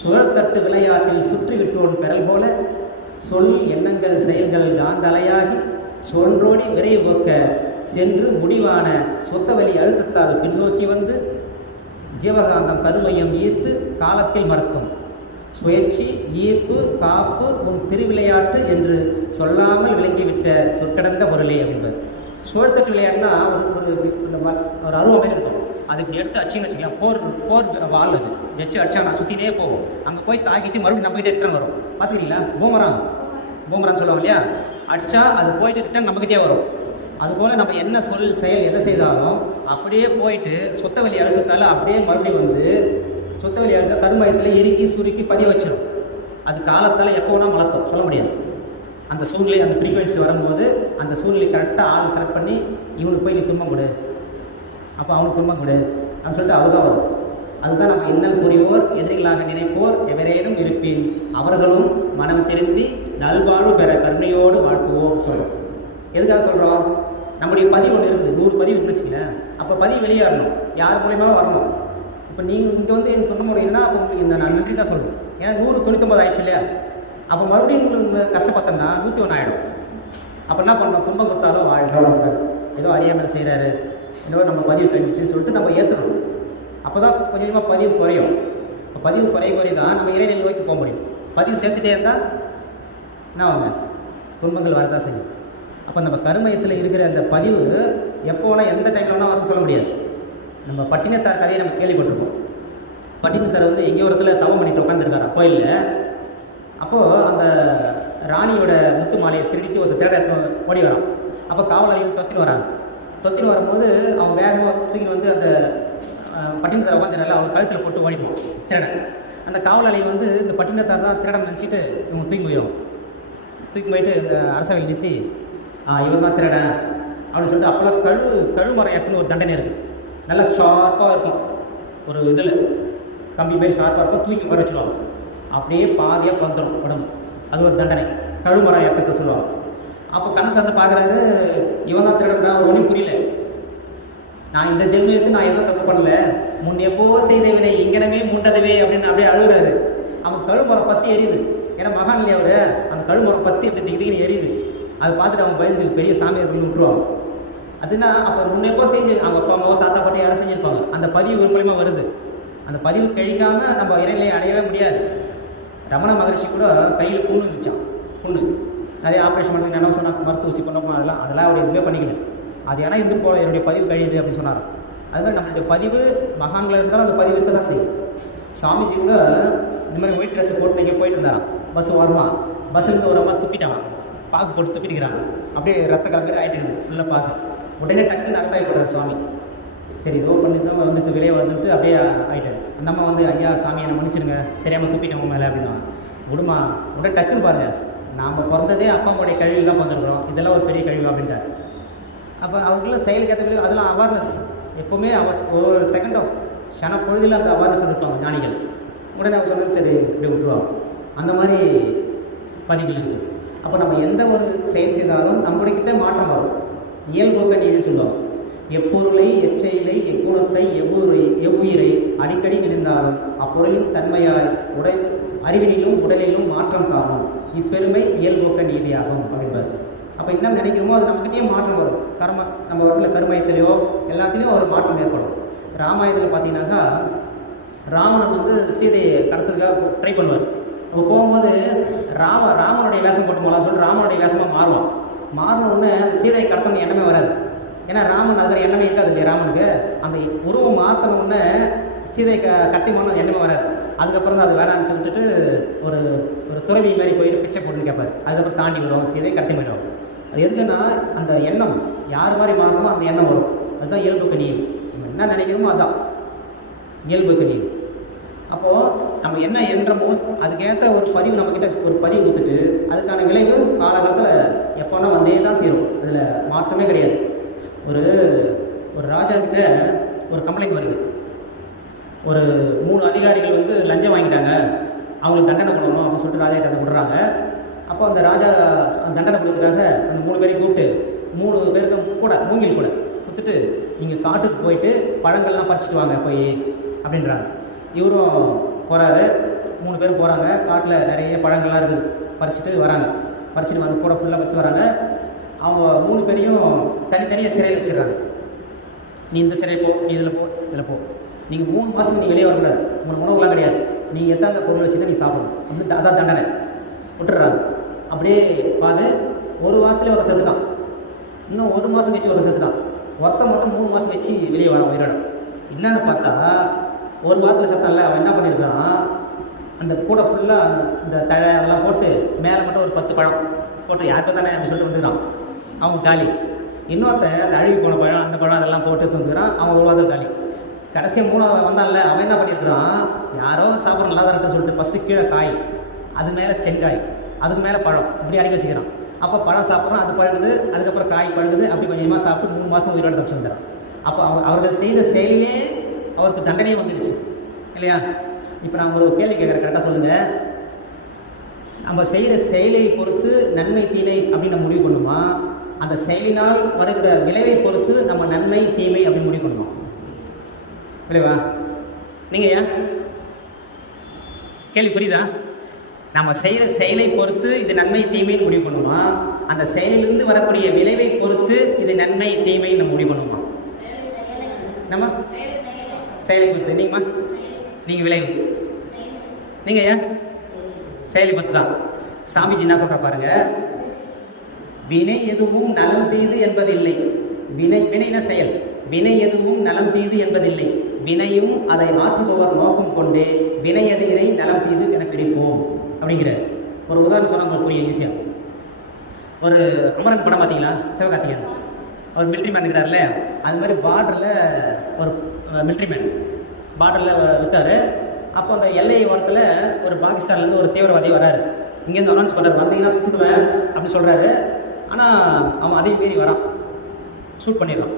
சுழற்தட்டு விளையாட்டில் சுற்றி விட்டோன் பெறல் போல சொல் எண்ணங்கள் செயல்கள் காந்தலையாகி சொன்றோடி விரைவு போக்க சென்று முடிவான சொத்தவெளி அழுத்தத்தால் பின்னோக்கி வந்து ஜீவகாந்தம் கருமையம் ஈர்த்து காலத்தில் மறுத்தும் சுயற்சி ஈர்ப்பு காப்பு உன் திருவிளையாட்டு என்று சொல்லாமல் விளங்கிவிட்ட சொற்கடந்த பொருளே அப்படின்பார். சுழற்தட்டு விளையாட்டுனா ஒரு அருவம் இருக்கும். அது இப்படி எடுத்து அடிச்சிங்கன்னு வச்சுக்கலாம், போர் வால் அது வச்சு அடிச்சா நான் சுற்றினே போகும். அங்கே போய் தாக்கிட்டு மறுபடியும் நம்மகிட்ட ரிட்டர்ன் வரும். பார்த்துக்கிறீங்களா? பூமரான்னு சொல்லுவாங்க இல்லையா? அடித்தா அது போயிட்டு ரிட்டர்ன் நம்மகிட்டே வரும். அதுபோல் நம்ம என்ன சொல் செயல் எதை செய்தாலும் அப்படியே போயிட்டு சொத்த வெளி அழுத்தத்தால் அப்படியே மறுபடியும் வந்து சொத்த வெளி அழுத்த கருமயத்தில் இறுக்கி சுருக்கி பதிய வச்சிடும். அது காலத்தால் எப்போ வேணால் மலர்த்தோம், சொல்ல முடியாது. அந்த சூழ்நிலை அந்த ஃப்ரீக்வன்சி வரும்போது அந்த சூழ்நிலை கரெக்டாக ஆள் செலக்ட் பண்ணி இவனுக்கு போய் நீ துன்பம் கொடு, அப்போ அவனுக்கு துன்பம் கொடு அப்படின்னு சொல்லிட்டு அதுதான் வரும். அதுதான் நம்ம இன்னல் புரிவோர் எதிரிகளாக நினைப்போர் எவரேனும் இருப்பின் அவர்களும் மனம் திருந்தி நல்வாழ்வு பெற கருணையோடு வாழ்த்துவோம் சொல்கிறோம். எதுக்காக சொல்கிறோம்? நம்முடைய பதிவு ஒன்று இருக்குது, 100 பதிவு இருக்குன்னு வச்சுக்கலேன். அப்போ பதிவு வெளியாகணும், யார் மூலியமாக வரணும். இப்போ நீங்கள் இங்கே வந்து எனக்கு துன்பம் முடியும்னா அப்போ உங்களுக்கு நான் நன்றி தான் சொல்லணும். ஏன்னா 199 ஆயிடுச்சு இல்லையா? அப்போ மறுபடியும் உங்களுக்கு கஷ்டப்பட்டோம்னா 101 ஆகிடும். அப்போ என்ன பண்ணணும்? துன்பம் கொடுத்தாலும் வாழ்கிறோம், ஏதோ அறியாமல் செய்கிறாரு, ஏதோ நம்ம பதிவு கழிச்சுன்னு சொல்லிட்டு நம்ம ஏற்றுக்கணும். அப்போ தான் கொஞ்சமாக பதிவு குறையும். இப்போ பதிவு குறைய தான் நம்ம இறைநிலை நோக்கி போக முடியும். பதிவு சேர்த்துட்டே இருந்தால் என்ன ஆகுங்க? துன்பங்கள் வரதான் செய்யும். அப்போ நம்ம கருமயத்தில் இருக்கிற அந்த பதிவு எப்போ வேணால் எந்த டைமில் வேணால் வரும்னு சொல்ல முடியாது. நம்ம பட்டினத்தார் கதையை நம்ம கேள்விப்பட்டிருப்போம். பட்டினத்தார் வந்து எங்கேயோ இடத்துல தவம் பண்ணிட்டு உட்காந்துருக்காரா கோயிலில். அப்போது அந்த ராணியோட முத்து மாலையை திருடிட்டு ஒரு திருட ஓடி வரான். அப்போ காவலாளிகள் தொத்தின்னு வரும்போது அவன் வேகமாக தூக்கி வந்து அந்த பட்டினத்தார் உட்காந்துனால அவன் கழுத்தில் போட்டு ஓடிப்பான் திருடன். அந்த காவலாளி வந்து இந்த பட்டினத்தார் தான் திருடன் நினச்சிட்டு இவங்க தூக்கி போயிட்டு இந்த அரசவையில் நிறுத்தி இவன் தான் திருடன் அப்படின்னு சொல்லிட்டு அப்போல்லாம் கழுமரம் எடுத்துன்னு ஒரு தண்டனை இருக்குது. நல்லா ஷார்ப்பாக இருக்கும், ஒரு இதில் கம்பி மாதிரி ஷார்ப்பாக இருக்கும், தூக்கி வர வச்சுருவாங்க. அப்படியே பாதியாக வந்துடும் உடம்பு. அது ஒரு தண்டனை, கழுமரம் ஏற்றத்தை சொல்லுவாங்க. அப்போ கணத்தை வந்து பார்க்குறாரு, இவன் தான் திருடன் தான், ஒன்றும் புரியல. நான் இந்த ஜென்மத்தை நான் எதுவும் தப்பு பண்ணல, முன் எப்போ செய்தவினை இங்கனமே முண்டதவே அப்படின்னு அப்படியே அழுகுறாரு. அவன் கழுமரம் பற்றி எரியுது. ஏன்னா மகான் இல்லையா அவர், அந்த கழுமரம் பற்றி அப்படி திடீர்னு எரியுது. அதை பார்த்துட்டு அவன் பயந்துட்டு பெரிய சாமியார் பண்ணி விட்டுருவாங்க. அதுனா அப்போ முன்னெப்போ செஞ்சு அவங்க அப்பா அம்மாவோ தாத்தா பாட்டி யாரும் செஞ்சுருப்பாங்க. அந்த பதிவு மூலிமா வருது. அந்த பதிவு கழிக்காமல் நம்ம இறைநிலையை அடையவே முடியாது. ரமண மகரிஷி கூட கையில் புண்ணு இருந்துச்சான். புண்ணு நிறைய ஆப்ரேஷன் பண்ணுறது என்ன சொன்னால் மருத்துவ ஊசி பண்ணப்போ அதெல்லாம் அவர் எதுவுமே பண்ணிக்கல. அது ஏன்னா இருந்து போல என்னுடைய பதிவு கழியுது அப்படின்னு சொன்னார். அதுமாதிரி நம்மளுடைய பதிவு மகான்கள் இருந்தாலும் அந்த பதிவு இருக்க தான் செய்யும். சாமிஜி கூட இந்த மாதிரி ஒயிட் ட்ரெஸ்ஸை போட்டு நீங்கள் போயிட்டு இருந்தாரான். பஸ் வருவான், பஸ்ஸிலேருந்து ஒரு அம்மா துப்பிட்டான். பாக்கு போட்டு துப்பிட்டுக்கிறாங்க. அப்படியே ரத்த கலந்து ஆகிட்டு இருக்குது ஃபுல்லாக பாக்கு. உடனே டக்குன்னு அகத்தாய் போடுறாரு சுவாமி. சரி ஏதோ பண்ணி தான் வந்துட்டு வெளியே வந்துட்டு அப்படியே ஆகிட்டாரு. அந்த அம்மா வந்து ஐயா சாமி என்னை மன்னிச்சிடுங்க, தெரியாமல் துப்பிட்டவங்க மேலே அப்படின்னா விடுமா. உடனே டக்குன்னு பாருங்கள், நாம் பிறந்ததே அப்பா அம்மாவுடைய கழிவு தான் பிறந்திருக்கிறோம், இதெல்லாம் ஒரு பெரிய கழிவு அப்படின்ட்டார். அப்போ அவங்களும் செயலுக்கு ஏற்ற பிறகு அதெல்லாம் அவேர்னஸ் எப்போவுமே ஒரு செகண்ட் ஆஃப் க்ஷண பொழுதில் அந்த அவேர்னஸ் இருப்பாங்க ஞானிகள். உடனே அவர் சொன்னது சரி இப்படி விட்டுருவாங்க. அந்த மாதிரி பதிவுகள் இருக்குது. அப்போ நம்ம எந்த ஒரு செயல் செய்தாலும் நம்மளுக்கிட்ட மாற்றம் வரும். இயல்போக்க நீதின்னு சொல்லுவாங்க. எப்பொருளை எச்செயலை எக்குணத்தை எவ்வுயிரை அடிக்கடி நினைந்தாலும் அப்பொருளின் தன்மையாய் அறிவினிலும் உடலிலும் மாற்றம் காணும். இப்பெருமை இயல்போக்க நீதியாகும் அப்படின்பார். அப்போ என்ன நினைக்கிறோமோ அது நம்மகிட்டேயும் மாற்றம் வரும். நம்ம உடலில் கருமயத்திலையோ எல்லாத்துலேயும் ஒரு மாற்றம் ஏற்படும். ராமாயணத்தில் பார்த்தீங்கன்னாக்கா ராவணன் வந்து சீதையை கடத்துறதுக்காக ட்ரை பண்ணுவார். அப்போ போகும்போது ராமனுடைய வேஷம் போட்டு போகலான்னு சொல்லிட்டு ராமனுடைய வேஷமாக மாறுவான். மாறினோடனே சீதையை கடத்தணும் எண்ணமே வராது. ஏன்னா ராமன் அது மாதிரி எண்ணமே இருக்காது இல்லையா ராமனுக்கு. அந்த உருவம் மாற்றினோடனே சீதை கட்டி போனால் எண்ணமே வராது. அதுக்கப்புறம் தான் அது வேணான்ட்டு விட்டுட்டு ஒரு துறவி மாதிரி போயிட்டு பிச்சை போட்டுன்னு கேட்பார். அதுக்கப்புறம் தாண்டி வரும், சீதை கடத்தி போயிடும். அது எதுக்குன்னா அந்த எண்ணம் யார் மாதிரி மாறணுமோ அந்த எண்ணம் வரும். அதுதான் இயல்புக்கு நீர். நம்ம என்ன நினைக்கிறோமோ அதுதான் இயல்புக்கு நீர். அப்போது நம்ம என்ன எண்ணமோ அதுக்கேற்ற ஒரு பதிவு நம்மக்கிட்ட ஒரு பதிவு கொடுத்துட்டு அதுக்கான விளைவு காலகாலத்தில் எப்போனா வந்தே தான் தீரும். அதில் மாற்றமே கிடையாது. ஒரு ராஜாக்கிட்ட ஒரு கம்ப்ளைண்ட் வருது. ஒரு 3 அதிகாரிகள் வந்து லஞ்சம் வாங்கிட்டாங்க, அவங்களுக்கு தண்டனை கொடுக்கணும் அப்படின்னு சொல்லிட்டு ராஜா கிட்ட விடுறாங்க. அப்போ அந்த ராஜா தண்டனை கொடுக்கறதுக்காக அந்த 3 பேரையும் கூப்பிட்டு 3 பேருக்கும் கூட மூங்கில் கூட கொடுத்துட்டு நீங்கள் காட்டுக்கு போயிட்டு பழங்கள்லாம் பறிச்சுட்டு வாங்க போய் அப்படின்றாங்க. இவரும் போகிறாரு. 3 பேரும் போகிறாங்க. காட்டில் நிறைய பழங்கள்லாம் இருக்குது, பறிச்சுட்டு வராங்க. பறிச்சுட்டு வந்து கூட ஃபுல்லாக வச்சுட்டு வராங்க. அவங்க 3 பேரையும் தனித்தனியாக சிறையில் வச்சிடறாங்க. நீ இந்த சிறை போ, நீ இதில் போ, இதில் போ. நீங்கள் 3 மாதத்துக்கு நீ வெளியே வரக்கூடாது, உங்களுக்கு உணவுலாம் கிடையாது, நீங்கள் எத்தாந்த பொருள் வச்சு தான் நீ சாப்பிடணும் அப்படின்னு அதான் தண்டனை விட்டுறாங்க. அப்படியே பார்த்து ஒரு வாரத்திலே ஒருத்தர் செத்துட்டான். இன்னும் 1 மாதம் வச்சு ஒருத்தர் செத்துட்டான். ஒருத்தன் மட்டும் 3 மாதம் வச்சு வெளியே வரான் உயிரிடம். என்னென்னு பார்த்தா ஒரு வாரத்தில் செத்தான்ல, அவன் என்ன பண்ணியிருக்கான், அந்த கூடை ஃபுல்லாக இந்த தழை அதெல்லாம் போட்டு மேலே மட்டும் ஒரு 10 பழம் போட்டு யாருக்கு தானே அப்படின்னு சொல்லிட்டு வந்துக்கிறான். அவன் காலி. இன்னொருத்தன் அந்த அழுகி போன பழம் அந்த பழம் அதெல்லாம் போட்டு வந்துக்கிறான். அவன் ஒரு வாரத்தில் காலி. கடைசியாக 3 வந்தான்ல, அவன் என்ன பண்ணியிருக்கிறான், யாரோ சாப்பிட்ற நல்லா தான் இருக்குன்னு சொல்லிட்டு ஃபஸ்ட்டு கீழே காய், அது மேலே செங்காய், அதுக்கு மேலே பழம், இப்படி அடிக்க வச்சுக்கிறான். அப்போ பழம் சாப்பிட்றான், அது பழுகுது, அதுக்கப்புறம் காய் பழுகுது, அப்படி கொஞ்சமாக சாப்பிட்டு 3 மாதம் உயிரோடு தப்பிச்சு வந்துடுறான். அப்போ அவர்கள் செய்த செயலிலே அவருக்கு தண்டனையே வந்துடுச்சு இல்லையா? இப்போ நான் ஒரு கேள்வி கேட்குறேன், கரெக்டாக சொல்லுங்கள். நம்ம செய்கிற செயலை பொறுத்து நன்மை தீமை அப்படின்னு நம்ம முடிவு பண்ணுமா, அந்த செயலினால் வருகிற விளைவை பொறுத்து நம்ம நன்மை தீமை அப்படின்னு முடிவு பண்ணுவோம் இல்லைவா? நீங்கள் ஏன் கேள்வி புரியுதா? நம்ம செய்கிற செயலை பொறுத்து இது நன்மை தீமைன்னு முடிவு பண்ணுவோமா, அந்த செயலிலிருந்து வரக்கூடிய விளைவை பொறுத்து இது நன்மை தீமைன்னு நம்ம முடிவு பண்ணுவோமா? நம்ம செயலை பொறுத்து. நீங்கம்மா நீங்கள் விளைவு, நீங்கள் ஏன் செயலை பொறுத்து தான். சாமிஜி என்ன சொல்கிற பாருங்க, வினை எதுவும் நலம் தீது என்பதில்லை. வினைன செயல், வினை எதுவும் நலம் தீது என்பதில்லை. வினையும் அதை ஆற்றுபவர் நோக்கம் கொண்டே வினை எதிரை நலம் தீது என பிரிப்போம் அப்படிங்கிறார். ஒரு உதாரணம் சொன்னால் உங்களுக்கு புரியும் ஈஸியாக. ஒரு அமரன் படம் பார்த்தீங்களா, சிவகார்த்திகேயன் அவர் மிலிட்ரி மேன் இருக்கிறார்ல, அது மாதிரி பார்டரில் ஒரு மிலிட்ரி மேன் பார்டரில் இருக்கார். அப்போ அந்த எல்லை ஓரத்தில் ஒரு பாகிஸ்தான்லேருந்து ஒரு தீவிரவாதி வராரு. இங்கேருந்து அனௌன்ஸ் பண்ணுறாரு, வந்தீங்கன்னா சுட்டுடுவேன் அப்படின்னு சொல்கிறாரு. ஆனால் அவன் அதே மீறி வரான், ஷூட் பண்ணிடுறான்.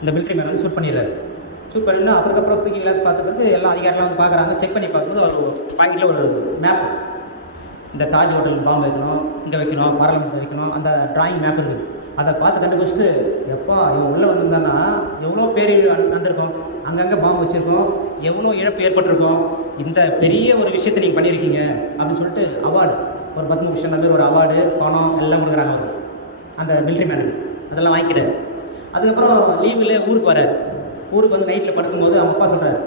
இந்த மிலிட்ரி மேன் வந்து ஷூட் பண்ணிடுறாரு. ஷூட் பண்ணிட்டு அப்புறம் தூக்கி விளையாட்டு பார்த்துட்டு எல்லா அதிகாரிலாம் வந்து பார்க்குறாங்க. செக் பண்ணி பார்க்கும்போது ஒரு பாக்கெட்டில் ஒரு மேப், இந்த தாஜ் ஹோட்டல் பாம்பு வைக்கணும், இங்கே வைக்கணும், பாராளுமன்றத்தில் வைக்கணும், அந்த டிராயிங் மேப் இருக்குது. அதை பார்த்து கண்டுபிடிச்சிட்டு, எப்பா இவன் உள்ளே வந்திருந்தான்னா எவ்வளோ பேர் நடந்திருக்கோம், அங்கங்கே பாம்பு வச்சுருக்கோம், எவ்வளோ இழப்பு ஏற்பட்டிருக்கோம், இந்த பெரிய ஒரு விஷயத்தை நீங்கள் பண்ணியிருக்கீங்க அப்படின்னு சொல்லிட்டு அவார்டு, ஒரு பத்மபூஷன் அந்த மாதிரி ஒரு அவார்டு, பணம் எல்லாம் கொடுக்குறாங்க அவர் அந்த மிலிட்ரி மேனுக்கு. அதெல்லாம் வாங்கிக்கிட்டார். அதுக்கப்புறம் லீவில் ஊருக்கு வரார். ஊருக்கு வந்து நைட்டில் படுக்கும்போது அவங்க அப்பா சொல்கிறார்,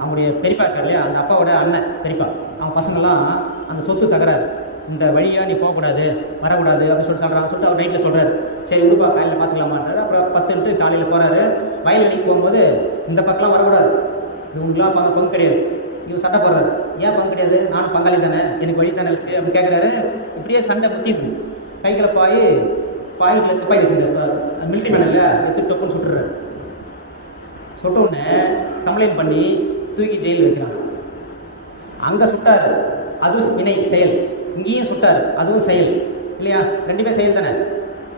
அவங்களுடைய பெரியப்பா இருக்கார் இல்லையா, அந்த அப்பாவோட அண்ணன் பெரியப்பா, அவங்க பசங்கள்லாம் அந்த சொத்து தகராறு, இந்த வழியாக நீ போகக்கூடாது வரக்கூடாது அப்படின்னு சொல்லிட்டு அவர் நைட்டில் சொல்கிறார். சரி விடுப்பா காலையில் பார்த்துக்கலாமான்றார். அப்புறம் 10 காலையில் போகிறாரு. வயல்வெளிக்கு போகும்போது இந்த பக்கம்லாம் வரக்கூடாது, இது உங்களுக்குலாம் பங்கு கிடையாது, இவன் சண்டை போடுறாரு. ஏன் பங்கு கிடையாது, நானும் பங்காளி தானே, எனக்கு வழி தானே இருக்குது அப்படின்னு கேட்குறாரு. இப்படியே சண்டை முத்திடுது. கைகளை பாய்களை துப்பாக்கி வச்சுருந்தார் மிலிட்ரி மேன் இல்லை, எடுத்து டொப்புன்னு சுட்டுறாரு. சுட்ட உடனே கம்ப்ளைண்ட் பண்ணி தூக்கி ஜெயில் வைக்கிறாங்க. அங்கே சுட்டார், அதுவும் வினை செயல். இங்கேயும் சுட்டார், அதுவும் செயல் இல்லையா? ரெண்டுமே செயல் தானே.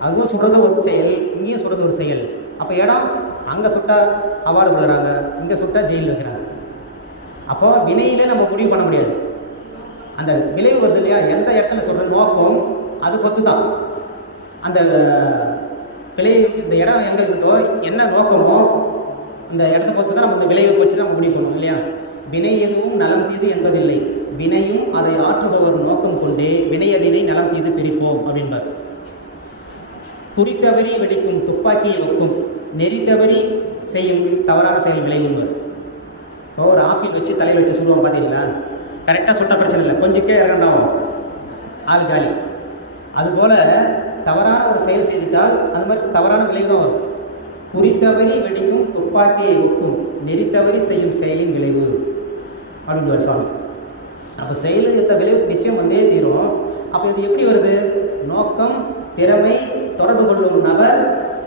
அதுவும் சுடுறது ஒரு செயல், இங்கேயும் சுடுறது ஒரு செயல். அப்போ இடம் அங்கே சுட்டா அவார்டு கொடுக்குறாங்க, இங்கே சுட்டா ஜெயில் வைக்கிறாங்க. அப்போ வினையிலே நம்ம முடிவு பண்ண முடியாது. அந்த விளைவு வருது இல்லையா, எந்த இடத்துல சொல்கிற நோக்கம் அது பொறுத்து தான். அந்த விளைவு இந்த இடம் எங்கே இருக்குதோ, என்ன நோக்கமோ அந்த இடத்த பொறுத்து தான் நம்ம இந்த விளைவை வச்சு நம்ம முடிவு பண்ணுவோம் இல்லையா? வினை எதுவும் நலம் தீது என்பதில்லை, வினையும் அதை ஆற்றுபவர் நோக்கம் கொண்டே வினையதினை நலம் தீது பிரிப்போம் அப்படின்பார். குறித்தவரி வெடிக்கும் துப்பாக்கியை வைக்கும், நெறி தவறி செய்யும் தவறான செயல் விளைவுன்பார். இப்போ ஒரு ஆப்பிள் வச்சு தலையில் வச்சு சுடுவோம் பார்த்தீங்களா, கரெக்டாக சுட்ட பிரச்சனை இல்லை, கொஞ்சம் கீழே இறங்கண்டாவும் ஆள் காலி. அதுபோல் தவறான ஒரு செயல் செய்துட்டால் அது மாதிரி தவறான விளைவு தான் வரும். குறித்தவரி வெடிக்கும் துப்பாக்கியை வைக்கும், நெறித்தவறி செய்யும் செயலின் விளைவு அப்படின்னு சுவாமி. அப்போ செயலுத்த விளைவு நிச்சயம் வந்தே தீரும். அப்போ இது எப்படி வருது? நோக்கம், திறமை, தொடர்பு கொள்ளும் நபர்,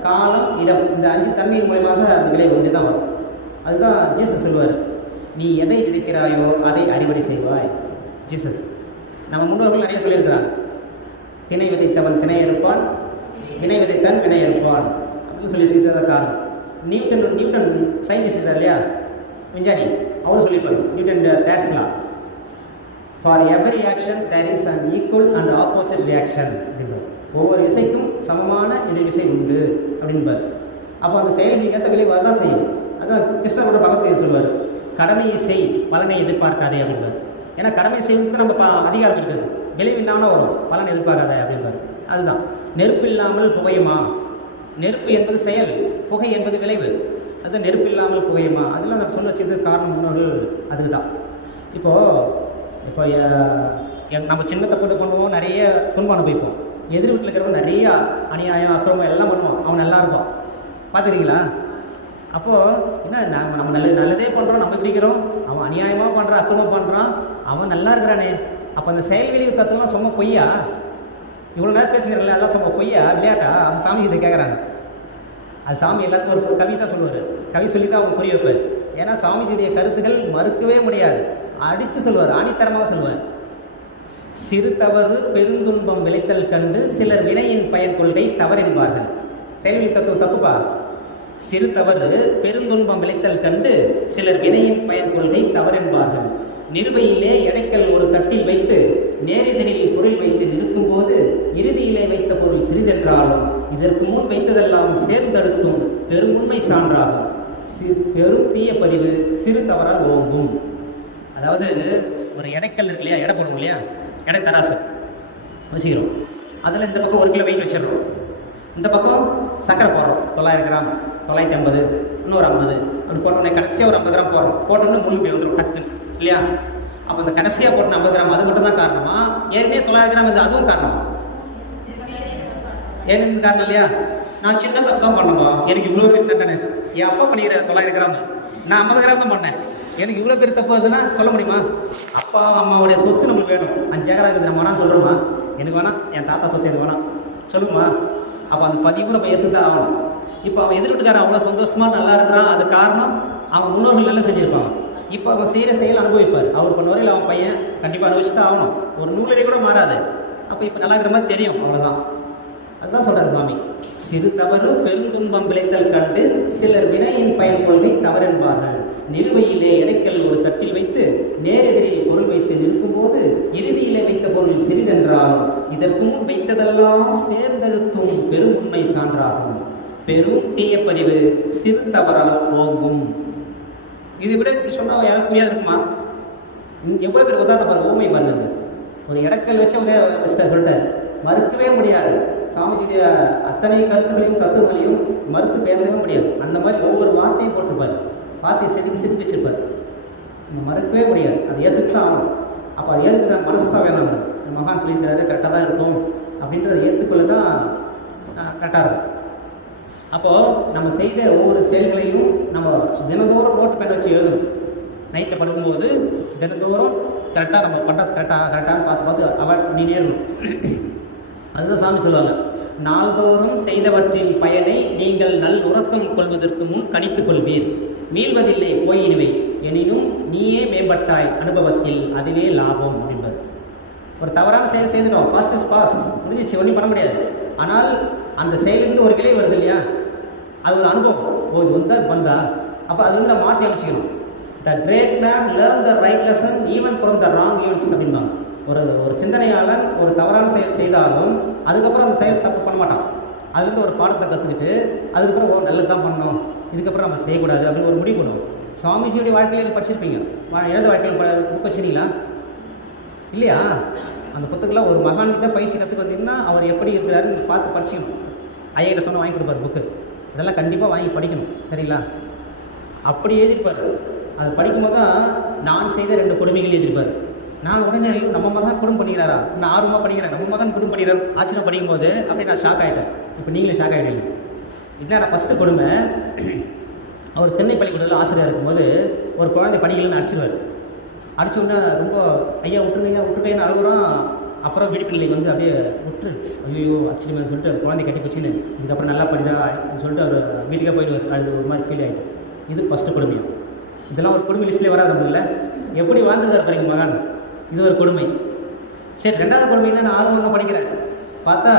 காலம், இடம், இந்த 5 தன்மையின் மூலமாக அந்த விளைவு வந்து தான் வரும். அதுதான் ஜீசஸ் சொல்வார், நீ எதை விதைக்கிறாயோ அதை அறுவடை செய்வாய். ஜீசஸ் நம்ம முன்னோர்கள் நிறைய சொல்லியிருக்கிறாங்க. திணை விதைத்தவன் திணை இருப்பான், வினை விதைத்தவன் வினை இருப்பான் அப்படின்னு சொல்லி செய்தத காரணம். நியூட்டன் சயின்டிஸ்ட் இருக்கார் இல்லையா, விஞ்ஞானி, அவரும் சொல்லியிருப்பார் Newton third's law, for every action there is an equal and opposite reaction அப்படின்பார். ஒவ்வொரு விசைக்கும் சமமான எதிர் விசை உண்டு அப்படின்பார். அப்போ அந்த செயலுக்கு ஏற்ற விளைவு அதுதான் செய்யும். அதான் கிருஷ்ணரோட பகவத்கீதை சொல்வார், கடமையை செய், பலனை எதிர்பார்க்காதே அப்படின்பார். ஏன்னா கடமை செய்வதற்கு நம்ம அதிகாரம் இருக்குது, விளைவு இல்லாமல் வரும், பலனை எதிர்பார்க்காதே அப்படின்பார். அதுதான் நெருப்பு இல்லாமல் புகையுமா, நெருப்பு என்பது செயல், புகை என்பது விளைவு. அதுதான் நெருப்பு இல்லாமல் புகையுமா, அதெல்லாம் நம்ம சொல்ல வச்சது காரணம் முன்னோர்கள் அதுக்கு தான். இப்போ நம்ம சின்ன தப்பு பண்ணுவோம், நிறைய துன்பம் அனுபவிப்போம். எதிர் வீட்டில் இருக்கிறவங்க நிறைய அநியாயம் அக்கிரமம் எல்லாம் பண்ணுவோம், அவன் நல்லா இருப்பான். பார்த்துக்கிறீங்களா? அப்போது என்ன, நம்ம நல்லதே பண்ணுறோம், நம்ம பிடிக்கிறோம், அவன் அநியாயமாக பண்ணுறான், அக்கிரமம் பண்ணுறான், அவன் நல்லா இருக்கிறானே. அப்போ அந்த செயல் விளைவு தத்துவம் சும்மா பொய்யா? இவ்வளோ நேரம் பேசுகிறீங்களா, எல்லாம் சும்மா பொய்யா, விளையாட்டா? அவங்க சாமி இதை கேட்குறாங்க. அது சாமி எல்லாத்துக்கும் ஒரு கவி தான் சொல்லுவார், கவி சொல்லி தான் அவங்க புரிய வைப்பார். ஏன்னா சாமிஜியுடைய கருத்துக்கள் மறுக்கவே முடியாது, அடித்து சொல்வார், ஆணித்தரமாக சொல்வார். சிறு தவறு பெருந்துன்பம் விளைத்தல் கண்டு சிலர் வினையின் பயன் கொள்கை தவறென்பார்கள். செயல்விழி தத்துவம் தப்புப்பா. சிறு தவறு பெருந்துன்பம் விளைத்தல் கண்டு சிலர் வினையின் பயன் கொள்கை தவறென்பார்கள். நிறுவையிலே எடைக்கல் ஒரு தட்டில் வைத்து நேரெதிரில் பொருள் வைத்து நிற்கும் போது இறுதியிலே வைத்த பொருள் சிறிதென்றாலும் இதற்கு முன் வைத்ததெல்லாம் சேர்ந்தடுத்தும் பெருமுண்மை சான்றாகும். பெரும் தீய பதிவு சிறு தவறால் ஓங்கும். அதாவது ஒரு எடைக்கல் இருக்கு இல்லையா, எடை போடுவோம் இல்லையா, எடை தராசு வச்சுக்கிறோம். அதில் இந்த பக்கம் 1 கிலோ வெயிட் வச்சிடறோம், இந்த பக்கம் சர்க்கரை போடுறோம், 900 கிராம், 950, இன்னொரு 50 அப்படி போட்டோம்னா கடைசியாக ஒரு 50 கிராம் போடுறோம். போட்டோம்னா முழு போய் வந்துடும் டக்கு இல்லையா? அப்போ அந்த கடைசியாக போட்ட 50 கிராம் அது மட்டும் தான் காரணமா? ஏற்கனவே 900 கிராம் இது அதுவும் காரணமா? ஏன்னு காரணம் இல்லையா? நான் சின்ன தப்பு தான் பண்ணுமா, எனக்கு இவ்வளோ பேர் தண்டனை. என் அப்பா பண்ணிக்கிற 900 கிராம், நான் 50 கிராம் தான் பண்ணேன், எனக்கு இவ்வளோ பேர் தப்பு வருதுன்னா சொல்ல முடியுமா? அப்பா அம்மாவுடைய சொத்து நம்மளுக்கு வேணும், 5 ஏக்கரா இருக்குது நம்ம வேணான்னு சொல்கிறோமா? எனக்கு வேணாம், என் தாத்தா சொத்து எனக்கு வேணாம் சொல்லுமா? அப்போ அந்த பதிவு நம்ம ஏற்று தான் ஆகணும். இப்போ அவன் எதிர்விட்டுக்காரன் அவ்வளோ சந்தோஷமாக நல்லா இருக்கிறான், அது காரணம் அவன் முன்னோர்கள் நல்லா செஞ்சுருப்பான். இப்போ அவன் செய்கிற செயல் அனுபவிப்பார். அவர் பண்ண வரையில் அவன் பையன் கண்டிப்பாக அனுபவிச்சு தான் ஆகணும், ஒரு நூலிலே கூட மாறாது. அப்போ இப்போ நல்லா இருக்கிற மாதிரி தெரியும், அவ்வளோதான். அதுதான் சொல்கிறார் சுவாமி, சிறு தவறு பெருந்துன்பம் விளைத்தல் கண்டு சிலர் வினையின் பயன் கொள்கை தவறென்பார்கள். நிறுவையிலே எடைக்கல் ஒரு தட்டில் வைத்து நேரெதிரில் பொருள் வைத்து நிற்கும் போது இறுதியிலே வைத்த பொருள் சிறிதென்றாலும் இதற்கு முன் வைத்ததெல்லாம் சேர்ந்தெழுத்தும் பெரும் உண்மை சான்றாகும். பெரும் தீய பதிவு சிறு தவறால் ஓங்கும். இதை விட சொன்னால் யாரும் புரியாது இருக்குமா? எவ்வளோ பேர் உதாரணம் பாருங்க, ஊமை பாருங்க. ஒரு இடக்கல் வச்சு சொல்லிட்டார், மறுக்கவே முடியாது. சாமிஜியுடைய அத்தனை கருத்துகளையும் தத்துவங்களையும் மறுத்து பேசவே முடியாது. அந்த மாதிரி ஒவ்வொரு வார்த்தையும் போட்டிருப்பார், வார்த்தையை செதுக்கி வச்சிருப்பார். நம்ம மறுக்கவே முடியாது, அதை ஏற்றுக்கு தான் ஆகணும். அப்போ அதை ஏற்றுக்கு தான் மனசு தான் வேணும். மகான் சொல்லியிருக்கிறாரு கரெக்டாக தான் இருக்கும் அப்படின்றத ஏற்றுக்கொள்ள தான் கரெக்டாக இருக்கும். அப்போது நம்ம செய்த ஒவ்வொரு செயல்களையும் நம்ம தினந்தோறும் நோட்டு பேன் வச்சு எழுதணும். நைட்டில் படுக்கும்போது தினந்தோறும் கரெக்டாக நம்ம பண்ணுறது கரெக்டாக பார்த்து அவாய்ட் பண்ணினே இருக்கணும். அதுதான் சாமி சொல்லுவாங்க, நாள்தோறும் செய்தவற்றின் பயனை நீங்கள் நல் உறக்கம் கொள்வதற்கு முன் கணித்து கொள்வீர், மீள்வதில்லை போயினுவை எனினும் நீயே மேம்பட்டாய் அனுபவத்தில், அதுவே லாபம் அப்படின்பார். ஒரு தவறான செயல் செய்துட்டோம், ஃபாஸ்ட் இஸ் பாஸ்ட், முடிஞ்சிச்சு, ஒன்றும் பண்ண முடியாது. ஆனால் அந்த செயலிருந்து ஒரு விலை வருது இல்லையா, அது ஒரு அனுபவம். இது வந்தா அப்போ அது நம்ம மாற்றி அமைச்சிக்கணும். The great man learn the right lesson even from the wrong events அப்படின்பாங்க. ஒரு சிந்தனையாளன் ஒரு தவறான செயல் செய்தாலும் அதுக்கப்புறம் அந்த செயல் தப்பு பண்ண மாட்டான். அதுலேருந்து ஒரு பாடத்தை கற்றுக்கிட்டு அதுக்கப்புறம் நல்லது தான் பண்ணணும், இதுக்கப்புறம் நம்ம செய்யக்கூடாது அப்படின்னு ஒரு முடிவு பண்ணுவோம். சுவாமிஜியுடைய வாழ்க்கையில் படிச்சிருப்பீங்க, எழுத வாழ்க்கையில் புக் வச்சுருக்கீங்களா இல்லையா? அந்த புத்தகத்தில் ஒரு மகான்கிட்ட பயிற்சி கற்றுக்க வந்தீங்கன்னா அவர் எப்படி இருக்கிறாருன்னு பார்த்து படிச்சுக்கணும். ஐயாட்ட சொன்ன வாங்கி கொடுப்பார் புக்கு, இதெல்லாம் கண்டிப்பாக வாங்கி படிக்கணும், சரிங்களா? அப்படி எழுதியிருப்பார். அது படிக்கும்போது தான் நான் செய்த 2 கொடுமைகள் எழுதியிருப்பார். நான் உடனே நம்ம மகன் குடும்பம் பண்ணிக்கிறாரா, நான் ஆர்வமாக படிக்கிறேன், நம்ம மகன் குடும்பம் பண்ணிக்கிறார் ஆச்சரியம் படிக்கும்போது அப்படி நான் ஷாக் ஆகிட்டேன். இப்போ நீங்களும் ஷாக் ஆகிட்டீங்க. என்ன ஃபஸ்ட்டு கொடுமை, அவர் தென்னை பள்ளிக்கூடத்தில் ஆசிரியர் இருக்கும்போது ஒரு குழந்தை படிக்கலன்னு அடிச்சிடுவார். அடித்தோடனே ரொம்ப ஐயா விட்டுருங்கன்னு அழுகுறான். அப்புறம் விழிப்பு நிலை வந்து அப்படியே விட்டு ஐயோ அடிச்சிடுவேன்னு சொல்லிட்டு குழந்தை கட்டி பிடிச்சின்னு இதுக்கப்புறம் நல்லா படிதா சொல்லிட்டு அவர் வீட்டுக்கே போயிடுவார். அது ஒரு மாதிரி ஃபீல் ஆகிடும். இது ஃபஸ்ட்டு கொடுமை. இதெல்லாம் ஒரு கொடுமை லிஸ்ட்லேயே வராது நம்மள. எப்படி வாழ்ந்துருக்கார் பாருங்க மகான், இது ஒரு கொடுமை. சரி, 2வது கொடுமைன்னா நான் 6 படிக்கிறேன். பார்த்தா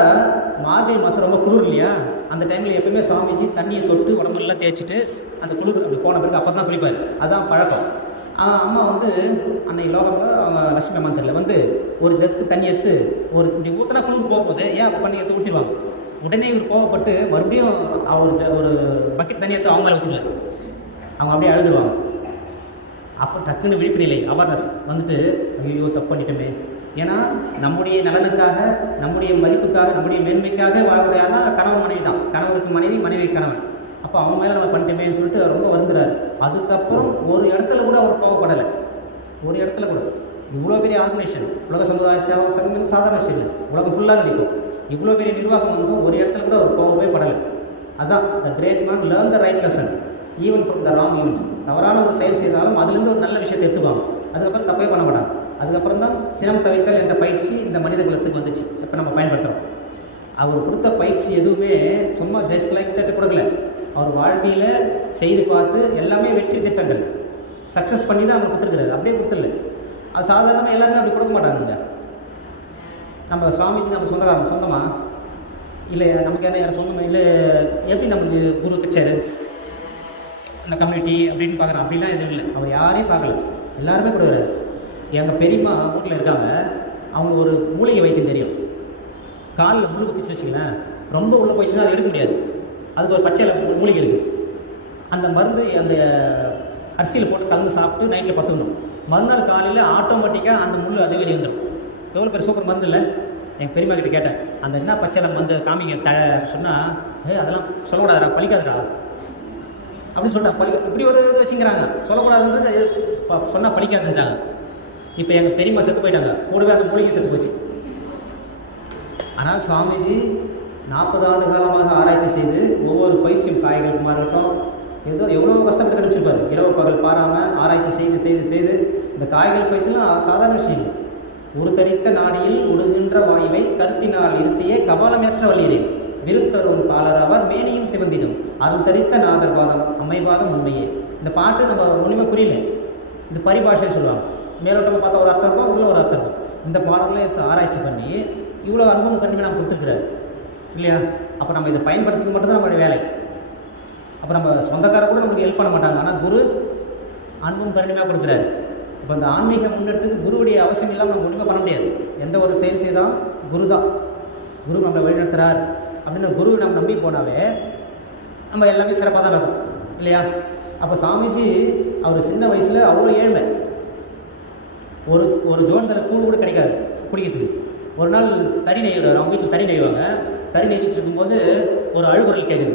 மார்கழி மாதம் ரொம்ப குளிர் இல்லையா, அந்த டைமில் எப்பவுமே சுவாமிஜி தண்ணியை தொட்டு உடம்புலாம் தேய்ச்சிட்டு அந்த குளிர் அப்படி போன பிறகு அப்போ தான் குளிப்பார். அதுதான் பழக்கம். அம்மா வந்து அன்னைக்கு லோகமில் அவங்க லட்சுமி அம்மா தெரியல வந்து ஒரு ஜக்கு தண்ணி எடுத்து ஒரு இப்படி ஊற்றினா குளிர் போகும்போது ஏன் அப்போ பண்ணி எடுத்து ஊற்றிடுவாங்க. உடனே இவர் கோவப்பட்டு மறுபடியும் ஒரு பக்கெட் தண்ணி எடுத்து அவங்க மேலே ஊற்றிடுவார். அவங்க அப்படியே அழுதுருவாங்க. அப்போ டக்குன்னு விழிப்பு நிலை அவேர்னஸ் வந்துட்டு ஐயோ தப்பு பண்ணிட்டோமே. ஏன்னா நம்முடைய நலனுக்காக, நம்முடைய மதிப்புக்காக, நம்முடைய மேன்மைக்காக வாழ்கிற யாருன்னா கணவன் மனைவி தான். கணவருக்கு மனைவி, மனைவி கணவன். அப்போ அவங்க மேலே நம்ம பண்ணிட்டோமேன்னு சொல்லிட்டு ரொம்ப வருந்துறாரு. அதுக்கப்புறம் ஒரு இடத்துல கூட அவர் கோவப்படலை. ஒரு இடத்துல கூட. இவ்வளோ பெரிய ஆர்கனைசேஷன், உலக சமுதாய சேவா சங்கம் சாதாரண விஷயம் இல்லை, உலகம் ஃபுல்லாக இருக்கும். இவ்வளோ பெரிய நிர்வாகம் வந்து ஒரு இடத்துல கூட அவர் கோவமே படலை. அதுதான் the great man learn the right lesson even from the wrong events. தவறான ஒரு செயல் செய்தாலும் அதுலேருந்து ஒரு நல்ல விஷயத்தை எடுத்துப்பாங்க. அதுக்கப்புறம் தப்பே பண்ண மாட்டாங்க. அதுக்கப்புறம் தான் சினம் தவிர்த்தல் என்ற பயிற்சி இந்த மனித குலத்துக்கு வந்துச்சு. இப்போ நம்ம பயன்படுத்துகிறோம். அவர் கொடுத்த பயிற்சி எதுவுமே சும்மா ஜஸ்ட் லைக் தட்டு கொடுக்கல. அவர் வாழ்க்கையில் செய்து பார்த்து எல்லாமே வெற்றி திட்டங்கள் சக்ஸஸ் பண்ணி தான் அவங்க கொடுத்துருக்குறாரு. அப்படியே கொடுத்துடல. அது சாதாரணமாக எல்லாருமே அப்படி கொடுக்க மாட்டாங்க. நம்ம சுவாமிஜி நம்ம சொந்தமாக இல்லை, நமக்கு என்ன சொந்தமாக இல்லை, எப்படி நமக்கு குரு கிடைச்சாரு அந்த கம்யூனிட்டி அப்படின்னு பார்க்குறோம். அப்படிலாம் எதுவும் இல்லை. அவர் யாரையும் பார்க்கல, எல்லாருமே கொடுக்குறாரு. எங்கள் பெரியம்மா ஊரில் இருக்காங்க. அவங்க ஒரு மூலிகை வைத்தியம் தெரியும். காலில் முள்ளு குத்திச்சு வச்சுங்களேன், ரொம்ப உள்ளே போயிடுச்சுன்னா அதை எடுக்க முடியாது. அதுக்கு ஒரு பச்சை மூலிகை இருக்குது. அந்த மருந்து அந்த அரிசியில் போட்டு கலந்து சாப்பிட்டு நைட்டில் பற்றுக்கணும். மறுநாள் காலையில் ஆட்டோமேட்டிக்காக அந்த முள் அதே வெளியே வந்துடும். எவ்வளோ பேர் சூப்பர் மருந்து இல்லை. எங்கள் பெரியம்மா கிட்ட கேட்டேன், அந்த என்ன பச்சை மருந்து காமிங்க சொன்னால் அதெல்லாம் சொல்லக்கூடாதுடா, பழிக்காதுடா அப்படின்னு சொல்லிட்டேன். இப்படி ஒரு இது வச்சுக்கிறாங்க, சொல்லக்கூடாதுன்றது சொன்னால் பழிக்காதுன்றாங்க. இப்போ எங்கள் பெரியம்மா செத்து போயிட்டாங்க, கூடவே அந்த மூலிகை செத்து போச்சு. ஆனால் சுவாமிஜி 40 ஆண்டு காலமாக ஆராய்ச்சி செய்து ஒவ்வொரு பயிற்சியும் காய்களுக்குமா இருக்கட்டும் எவ்வளோ கஷ்டப்பட்டு கிடைச்சிருப்பார். இரவு பகல் பாராமல் ஆராய்ச்சி செய்து இந்த காய்கள் பயிற்சிலாம் சாதாரண விஷயம். ஒரு தரித்த நாடியில் உடுகின்ற வாயுவை கருத்தினால் இருத்தியே கபாலமேற்ற வழியிலே விருத்தரும் காலராவார் மேனியும் சிவந்திடும் அருள் தரித்த நாதர்பாதம் அம்மைபாதம் உண்மையே. இந்த பாட்டு நம்ம ஒன்றுமே புரியல. இது பரிபாஷைன்னு சொல்லுவாங்க. மேலோட்டமாக பார்த்தா ஒரு அர்த்தம் இருக்கும், உள்ள ஒரு அர்த்தம் இருக்கும். இந்த பாடல்களை ஆராய்ச்சி பண்ணி இவ்வளோ அனுபவம் கருவி நம்ம கொடுத்துருக்குறாரு இல்லையா? அப்போ நம்ம இதை பயன்படுத்துறது மட்டும்தான் நம்மளுடைய வேலை. அப்போ நம்ம சொந்தக்காரர் கூட நமக்கு ஹெல்ப் பண்ண மாட்டாங்க. ஆனால் குரு அன்பும் கருணையாக கொடுக்குறாரு. இப்போ இந்த ஆன்மீக முன்னெடுத்துக்கு குருவுடைய அவசியம் இல்லாமல் நம்ம ஒன்றுமே பண்ண முடியாது. எந்த ஒரு செயல் செய்தால் குரு தான். குரு நம்மளை வழிநடத்துகிறார் அப்படின்னு குருவை நம்ம நம்பி போனாவே நம்ம எல்லாமே சிறப்பாக தான் இருக்கும் இல்லையா? அப்போ சாமிஜி அவர் சின்ன வயசில் அவ்வளோ ஏழ்மை. ஒரு ஜோனத்தில் கூழ் கூட கிடைக்காது குடிக்கிறதுக்கு. ஒரு நாள் தறி நெய்வார். அவங்க வீட்டில் தறி நெய்வாங்க. தறி நெய்ச்சிட்டு இருக்கும்போது ஒரு அழுகுரல் கேட்குது.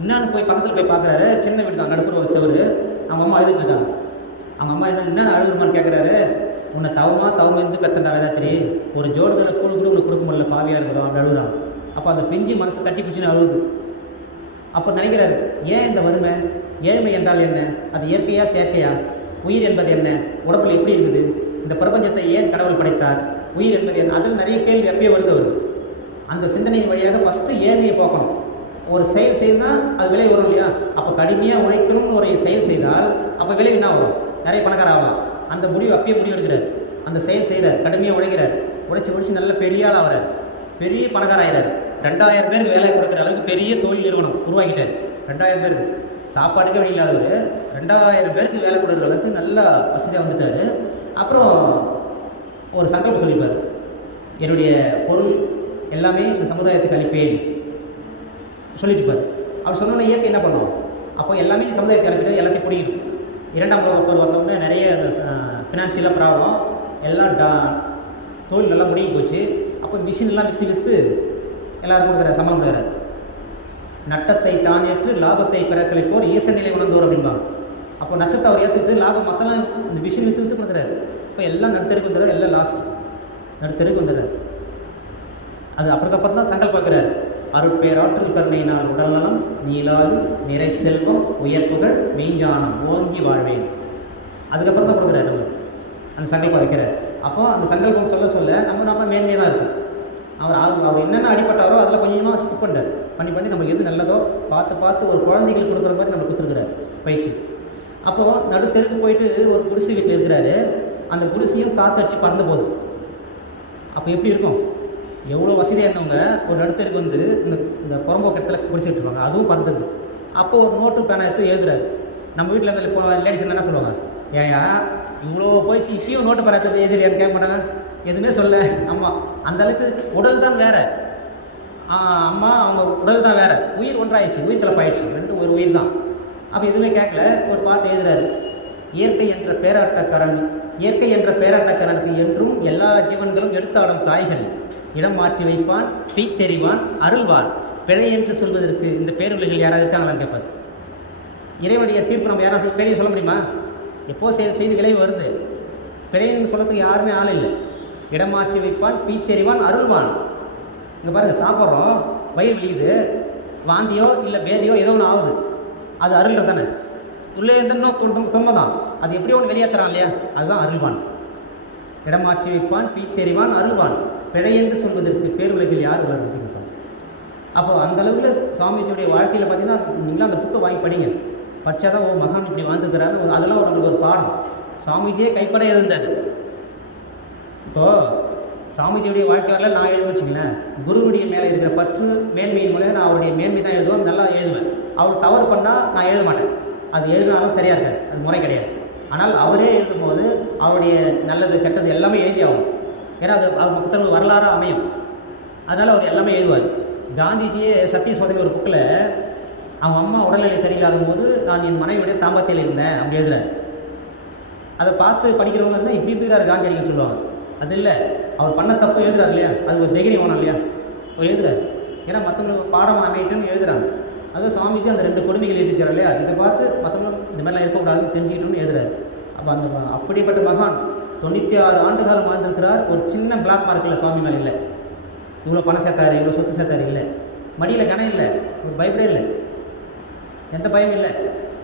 என்னான்னு போய் பக்கத்தில் போய் பார்க்குறாரு. சின்ன வீடு தான், நடுப்புற ஒரு செவரு. அவங்க அம்மா எழுதிட்டு இருக்காங்க. அவங்க அம்மா என்ன அழுகுறமான்னு கேட்குறாரு. உன்னை தவமாக இருந்து பெத்தண்டா வேதாத்திரி, ஒரு ஜோனத்தில் கூழ் கூட உனக்கு கொடுக்க முடியல, பாவியாக இருக்கிறோம் அப்படி அழுகுறாங்க. அப்போ அந்த பிஞ்சு மனசு கட்டி பிடிச்சின்னு அழுகுது. அப்போ நினைக்கிறாரு, ஏன் இந்த வறுமை, ஏழ்மை என்றால் என்ன, அது இயற்கையா செயற்கையா? உயிர் என்பது என்ன, உடம்புல எப்படி இருக்குது, இந்த பிரபஞ்சத்தை ஏன் கடவுள் படைத்தார், உயிர் என்பது என்ன, அதில் நிறைய கேள்வி எப்பயே வருது வரும். அந்த சிந்தனையின் வழியாக ஃபஸ்ட்டு ஏழ்மையை போக்கணும். ஒரு செயல் செய்தால் அது விலை வரும் இல்லையா, அப்போ கடுமையாக உழைக்கணும்னு ஒரு செயல் செய்தால் அப்போ விலை என்ன வரும், நிறைய பணக்கார ஆகலாம். அந்த முடிவு அப்பயே முடிவு எடுக்கிறார். அந்த செயல் செய்கிறார், கடுமையாக உழைக்கிறார், உழைச்சி நல்ல பெரிய ஆள் ஆகிறார், பெரிய பணக்கார ஆகிறார். 2000 பேருக்கு வேலை கொடுக்குற அளவுக்கு பெரிய தொழில் நிறுவனம் உருவாக்கிட்டார். 2000 பேருக்கு சாப்பாடுக்கே வழி இல்லாதவர் 2000 பேருக்கு வேலை கொடுக்குற அளவுக்கு நல்லா வசதியாக வந்துட்டார். அப்புறம் ஒரு சங்கல்பம் சொல்லிப்பார், என்னுடைய பொருள் எல்லாமே இந்த சமுதாயத்துக்கு அளிப்பேன் சொல்லிட்டுப்பார். அப்படி சொன்னோன்னே இயற்கை என்ன பண்ணும், அப்போ எல்லாமே இந்த சமுதாயத்தை அளிப்பிட்டு எல்லாத்தையும் பிடிக்கணும். 2ஆம் உலகப் போர் வந்தோடனே நிறைய ஃபினான்சியலாக ப்ராப்ளம், எல்லாம் தொழில் நல்லா முடிவு போச்சு. அப்போ மிஷின்லாம் விற்று எல்லோரும் கொடுக்குற சம்பளம் கொடுக்குறாரு. நட்டத்தை தான் ஏற்று லாபத்தை பிறக்களிப்போர் ஈச நிலை உணர்ந்தோர் அப்படின்பாங்க. அப்போ நஷ்டத்தை அவர் ஏற்றுக்கிட்டு லாபம் மக்கள்லாம் இந்த மிஷின் விற்று கொடுக்குறாரு. இப்போ எல்லாம் நடுத்தருக்கு வந்துடுறாரு, எல்லாம் லாஸ், நடுத்தருக்கு வந்துடுறாரு. அது அப்புறம் தான் சங்கல்பம் வைக்கிறார், அருட்பேராற்றல் கருணையினால் உடல்நலம் நீளாது நிறை செல்வம் உயர்ப்புகள் மெய்ஞானம் ஓங்கி வாழ்வேன். அதுக்கப்புறம் தான் கொடுக்குறாரு நம்ம அந்த சங்கல்பம் வைக்கிறார். அப்போ அந்த சங்கல்பம் சொல்ல நம்ம மேன்மையாக தான் இருக்கும். அவர் என்னென்ன அடிப்பட்டாரோ அதில் கொஞ்சமாக ஸ்கிப் பண்ணுறார், பண்ணி நம்மளுக்கு எது நல்லதோ பார்த்து ஒரு குழந்தைகளுக்கு கொடுக்குற மாதிரி நம்ம கொடுத்துருக்குறாரு பயிற்சி. அப்போது நடுத்தருக்கு போயிட்டு ஒரு குடிசை வீட்டில் இருக்கிறாரு. அந்த குடிசையும் காற்றடிச்சு பறந்து போகுது. அப்போ எப்படி இருக்கும், எவ்வளோ வசதியாக இருந்தவங்க ஒரு நடுத்தருக்கு வந்து இந்த புறம்போக்கு இடத்துல குடிச்சிட்டு இருப்பாங்க, அதுவும் பறந்துது. அப்போது ஒரு நோட்டு பேனா எடுத்து எழுதுறாரு. நம்ம வீட்டில் இருந்து இப்போ லேடிஸ் என்ன சொல்லுவாங்க, ஏயா இவ்வளோ போயிடுச்சு இப்பயும் நோட்டு பேனா எடுத்து எழுதுறியான்னு கேட்க மாட்டாங்க, எதுவுமே சொல்ல. அம்மா அந்தளவுக்கு உடல் தான் வேறு, அம்மா அவங்க உடல் தான் வேறு, உயிர் ஒன்றாயிடுச்சு, உயிர் கலப்பாயிடுச்சு, ரெண்டு ஒரு உயிர் தான். அப்போ எதுவுமே கேட்கல, ஒரு பாட்டு எழுதுறாரு, இயற்கை என்ற பேராட்டக்காரனுக்கு என்றும் எல்லா ஜீவன்களும் எடுத்தாடும் காய்கள் இடம் மாற்றி வைப்பான் பீத்தெறிவான் அருள்வான் பிழை என்று சொல்வதற்கு இந்த பேருள்ளிகள் யாராவது இருக்காங்களான்னு கேட்பார். இறைவனுடைய தீர்ப்பு நம்ம யாராவது பெரிய சொல்ல முடியுமா, எப்போ செய்து விளைவு வருது, பிழைன்னு சொல்கிறதுக்கு யாருமே ஆள் இல்லை. இடம் மாற்றி வைப்பான் பீத்தெறிவான் அருள்வான். இங்கே பாருங்கள், சாப்பிட்றோம், வயிறு வலிக்குது, வாந்தியோ இல்லை பேதியோ ஏதோ ஒன்று ஆகுது, அது அருள் தானே, உள்ளே இருந்தோ துன்பம் தான், அது எப்படியோ ஒன்று வெளியேற்றுறான் இல்லையா, அதுதான் அருள்வான். இடம் மாற்றி வைப்பான் பீத்தெறிவான் அருள்வான் பிழை என்று சொல்வதற்கு பேருலகில் யார் வளர்ந்துருப்பாங்க. அப்போ அந்தளவில் சுவாமிஜியுடைய வாழ்க்கையில் பார்த்தீங்கன்னா நீங்களாம் அந்த புக்கை வாங்கி படிங்க, படித்தாதான் ஓ மகான் இப்படி வாழ்ந்துக்கிறான்னு, அதெல்லாம் உங்களுக்கு ஒரு பாடம். சுவாமிஜியே கைப்பட இருந்தார். இப்போது சாமிஜியுடைய வாழ்க்கை வரல நான் எழுத வச்சுங்களேன், குருவுடைய மேலே இருக்கிற பற்று மேன்மையின் மூலம் நான் அவருடைய மேன்மை தான் எழுதுவேன், நல்லா எழுதுவேன். அவர் தவறு பண்ணால் நான் எழுத மாட்டேன், அது எழுதினாலும் சரியாக இருக்காது, அது முறை கிடையாது. ஆனால் அவரே எழுதும்போது அவருடைய நல்லது கெட்டது எல்லாமே எழுதி ஆகும். ஏன்னா அது புத்தகங்கள் வரலாறாக அமையும், அதனால் அவர் எல்லாமே எழுதுவார். காந்திஜியே சத்திய சோதனை ஒரு புக்கில் அவங்க அம்மா உடல்நிலை சரியில்லாத போது நான் என் மனைவியுடைய தாம்பத்தியில் இருந்தேன் அப்படி எழுதுறாரு. அதை பார்த்து படிக்கிறவங்க வந்து இப்படி இருக்கிறாரு காந்திஜின்னு சொல்லுவாங்க. அது இல்லை, அவர் பண்ண தப்பு எழுதுறாரு இல்லையா, அது ஒரு தைரியம் வேணும் இல்லையா, அவர் எழுதுறாரு. ஏன்னா மற்றவங்களுக்கு பாடம் அமைட்டுன்னு எழுதுறாங்க. அதுவும் சுவாமிஜி அந்த 2 கொடுமைகள் எழுதிக்கிறார் இல்லையா, இதை பார்த்து மற்றவங்களும் இந்த மாதிரிலாம் இருக்கக்கூடாதுன்னு தெரிஞ்சுக்கிட்டோன்னு எழுதுறாரு. அப்போ அந்த அப்படிப்பட்ட மகான் 96 ஆண்டு காலம் வாழ்ந்திருக்கிறார். ஒரு சின்ன பிளாக் மார்க்கில் சுவாமி மேலே இல்லை, இவ்வளோ பணம் சேர்த்தாரு, இவ்வளோ சொத்து சேர்த்தாரு இல்லை, மடியில் கணம் இல்லை, ஒரு பயப்படே இல்லை, எந்த பயமும் இல்லை.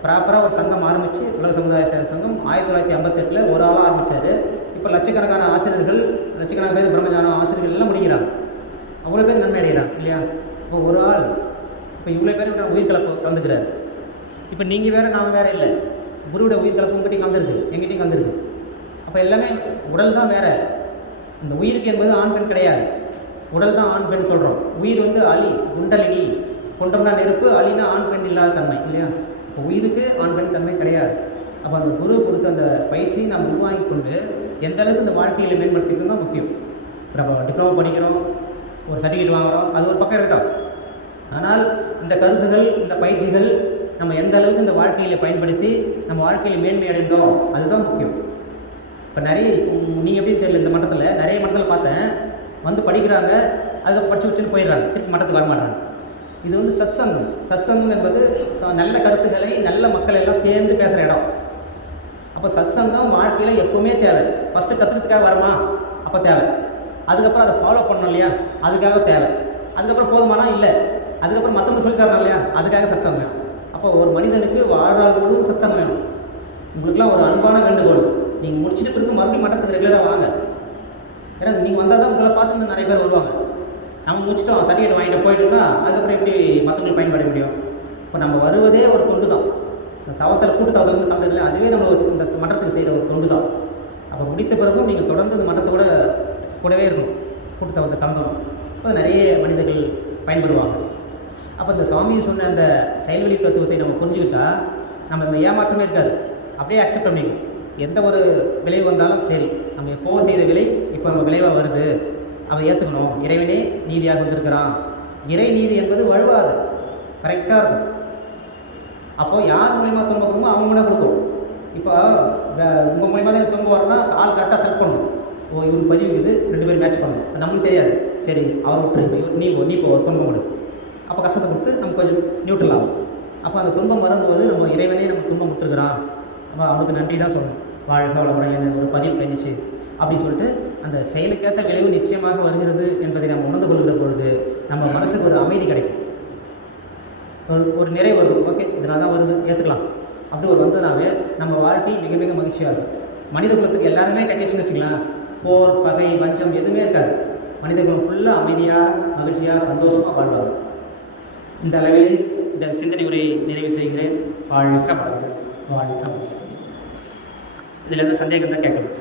ப்ராப்பராக ஒரு சங்கம் ஆரம்பித்து உலக சமுதாய சேவை சங்கம் 1958 ஒரு ஆளாக ஆரம்பித்தார். இப்போ லட்சக்கணக்கான ஆசிரியர்கள், லட்சக்கணக்கான பேர் பிரம்மஞான ஆசிரியர்கள் எல்லாம் முடிக்கிறாங்க, அவ்வளோ பேர் நன்மை அடைகிறாங்க இல்லையா. இப்போ ஒரு ஆள் இப்போ இவ்வளோ பேர் உயிர் கலந்துக்கிறார். இப்போ நீங்கள் வேறு நான் வேறு இல்லை, குருவுடைய உயிர் கலப்பு உங்கள்கிட்டையும் கலந்துருக்கு, எங்கிட்டையும் கலந்துருக்கு. அப்போ எல்லாமே உடல் தான் வேறு. இந்த உயிருக்கு என்பது ஆண் பெண் கிடையாது, உடல் தான் ஆண் பெண் சொல்கிறோம். உயிர் வந்து அலி குண்டலினி, குண்டம்னா நெருப்பு, அலினா ஆண் பெண் இல்லாத தன்மை இல்லையா. இப்போ உயிருக்கு ஆண் பெண் தன்மை கிடையாது. அப்போ அந்த குரு கொடுத்த அந்த பயிற்சியை நாம் உருவாக்கி கொண்டு எந்த அளவுக்கு இந்த வாழ்க்கையில் மேம்படுத்திக்கிறது தான் முக்கியம். இப்போ டிப்ளமோ படிக்கிறோம், ஒரு சர்டிஃபிகேட் வாங்குகிறோம், அது ஒரு பக்கம் இருக்கட்டும். ஆனால் இந்த கருத்துகள், இந்த பயிற்சிகள் நம்ம எந்த அளவுக்கு இந்த வாழ்க்கையில் பயன்படுத்தி நம்ம வாழ்க்கையில் மேன்மை அடைந்தோம் அதுதான் முக்கியம். இப்போ நிறைய நீங்கள் எப்படின்னு தெரியல, இந்த மட்டத்தில் நிறைய மட்டத்தில் பார்த்தேன், வந்து படிக்கிறாங்க, அதுக்கு படித்து வச்சுன்னு போயிடுறாங்க, திருப்பி மட்டத்துக்கு வரமாட்டாங்க. இது வந்து சத்சங்கம். சத்சங்கம் என்பது நல்ல கருத்துக்களை நல்ல மக்கள் எல்லாம் சேர்ந்து பேசுகிற இடம். அப்போ சத்சங்கம் வாழ்க்கையில் எப்போவுமே தேவை. ஃபஸ்ட்டு கற்றுக்கிறதுக்காக வரமா, அப்போ தேவை. அதுக்கப்புறம் அதை ஃபாலோ பண்ணணும் இல்லையா, அதுக்காக தேவை. அதுக்கப்புறம் போதுமானா இல்லை, அதுக்கப்புறம் மற்றவங்க சொல்லி தரணும் இல்லையா, அதுக்காக சத்சங்கம் வேணும். அப்போ ஒரு மனிதனுக்கு வாழ்நாள் முழுவதும் சத்சங்கம் வேணும். உங்களுக்குலாம் ஒரு அன்பான வேண்டுகோள், நீங்கள் முடிச்சுட்டு பிறகு மறுபடியும் மன்றத்துக்கு ரெகுலராக வாங்க. ஏன்னா நீங்கள் வந்தால் தான் உங்களை பார்த்து நிறைய பேர் வருவாங்க. நம்ம முடிச்சிட்டோம் சர்டிஃபிகேட் வாங்கிட்டு போயிட்டோம்னா அதுக்கப்புறம் எப்படி மற்றவங்களுக்கு பயன்பட முடியும்? இப்போ நம்ம வருவதே ஒரு தொண்டு தான். தவத்தில் கூட்டு தவத்திலேருந்து கலந்ததில்லை, அதுவே நம்ம இந்த மன்றத்துக்கு செய்கிற ஒரு தொண்டு தான். அப்போ முடித்த பிறகும் நீங்கள் தொடர்ந்து இந்த மன்றத்தோட கூடவே இருக்கணும், கூட்டு தவத்தை கலந்துடும். அப்போ நிறைய மனிதர்கள் பயன்படுவாங்க. அப்போ இந்த சுவாமி சொன்ன அந்த செயல்வெளி தத்துவத்தை நம்ம புரிஞ்சுக்கிட்டால் நம்ம இந்த ஏமாற்றமே இருக்காது, அப்படியே அக்செப்ட் பண்ணிக்கணும். எந்த ஒரு விளைவு வந்தாலும் சரி, நம்ம எப்போது செய்த விலை இப்போ நம்ம விளைவாக வருது, அதை ஏற்றுக்கணும். இறைவனே நீதியாக வந்திருக்கிறான். இறை நீதி என்பது வழுவாது, கரெக்டாக இருக்கும். அப்போது யார் மூலியமாக துன்பம் கொடுமோ அவங்க கூட கொடுக்கும். இப்போ உங்கள் மூலியமாக தான் துன்பம் வரணும்னா ஆள் கரெக்டாக செலக்ட் பண்ணணும். இவருக்கு பதிவுக்குது, 2 பேரும் மேட்ச் பண்ணணும். அது நம்மளுக்கு தெரியாது. சரி அவர் விட்டுருக்கு, இவர் நீ இப்போ ஒரு துன்பம் கொடு. அப்போ கஷ்டத்தை கொடுத்து நம்ம கொஞ்சம் நியூட்ரல் ஆகும். அப்போ அந்த துன்பம் வரும்போது நம்ம இறைவனே நம்ம துன்பம் கொடுத்துருக்குறான், அப்போ அவனுக்கு நன்றி தான் சொல்லணும். வாழ்க வளமுறையான ஒரு பதிவு பயணிச்சு அப்படின்னு சொல்லிட்டு அந்த செயலுக்கேற்ற விளைவு நிச்சயமாக வருகிறது என்பதை நம்ம உணர்ந்து கொள்கிற பொழுது நம்ம மனசுக்கு ஒரு அமைதி கிடைக்கும், ஒரு நிறைவு வரும். ஓகே, இதனால தான் வருது, ஏற்றுக்கலாம் அப்படி ஒரு வந்ததுனாவே நம்ம வாழ்க்கை மிக மிக மகிழ்ச்சியாக இருக்கும். மனித குலத்துக்கு எல்லாருமே கிடைச்சிச்சுன்னு வச்சுக்கலாம், போர் பகை வஞ்சம் எதுவுமே இருக்காது. மனித குலம் ஃபுல்லாக அமைதியாக மகிழ்ச்சியாக சந்தோஷமாக வாழ்வாங்க. இந்த அளவில் இந்த சிந்தனை உரையை நிறைவு செய்கிறேன். வாழ்க வளமுடன். வாழ்க வளமுடன். இதில் எந்த சந்தேகம் தான் கேட்கணும்.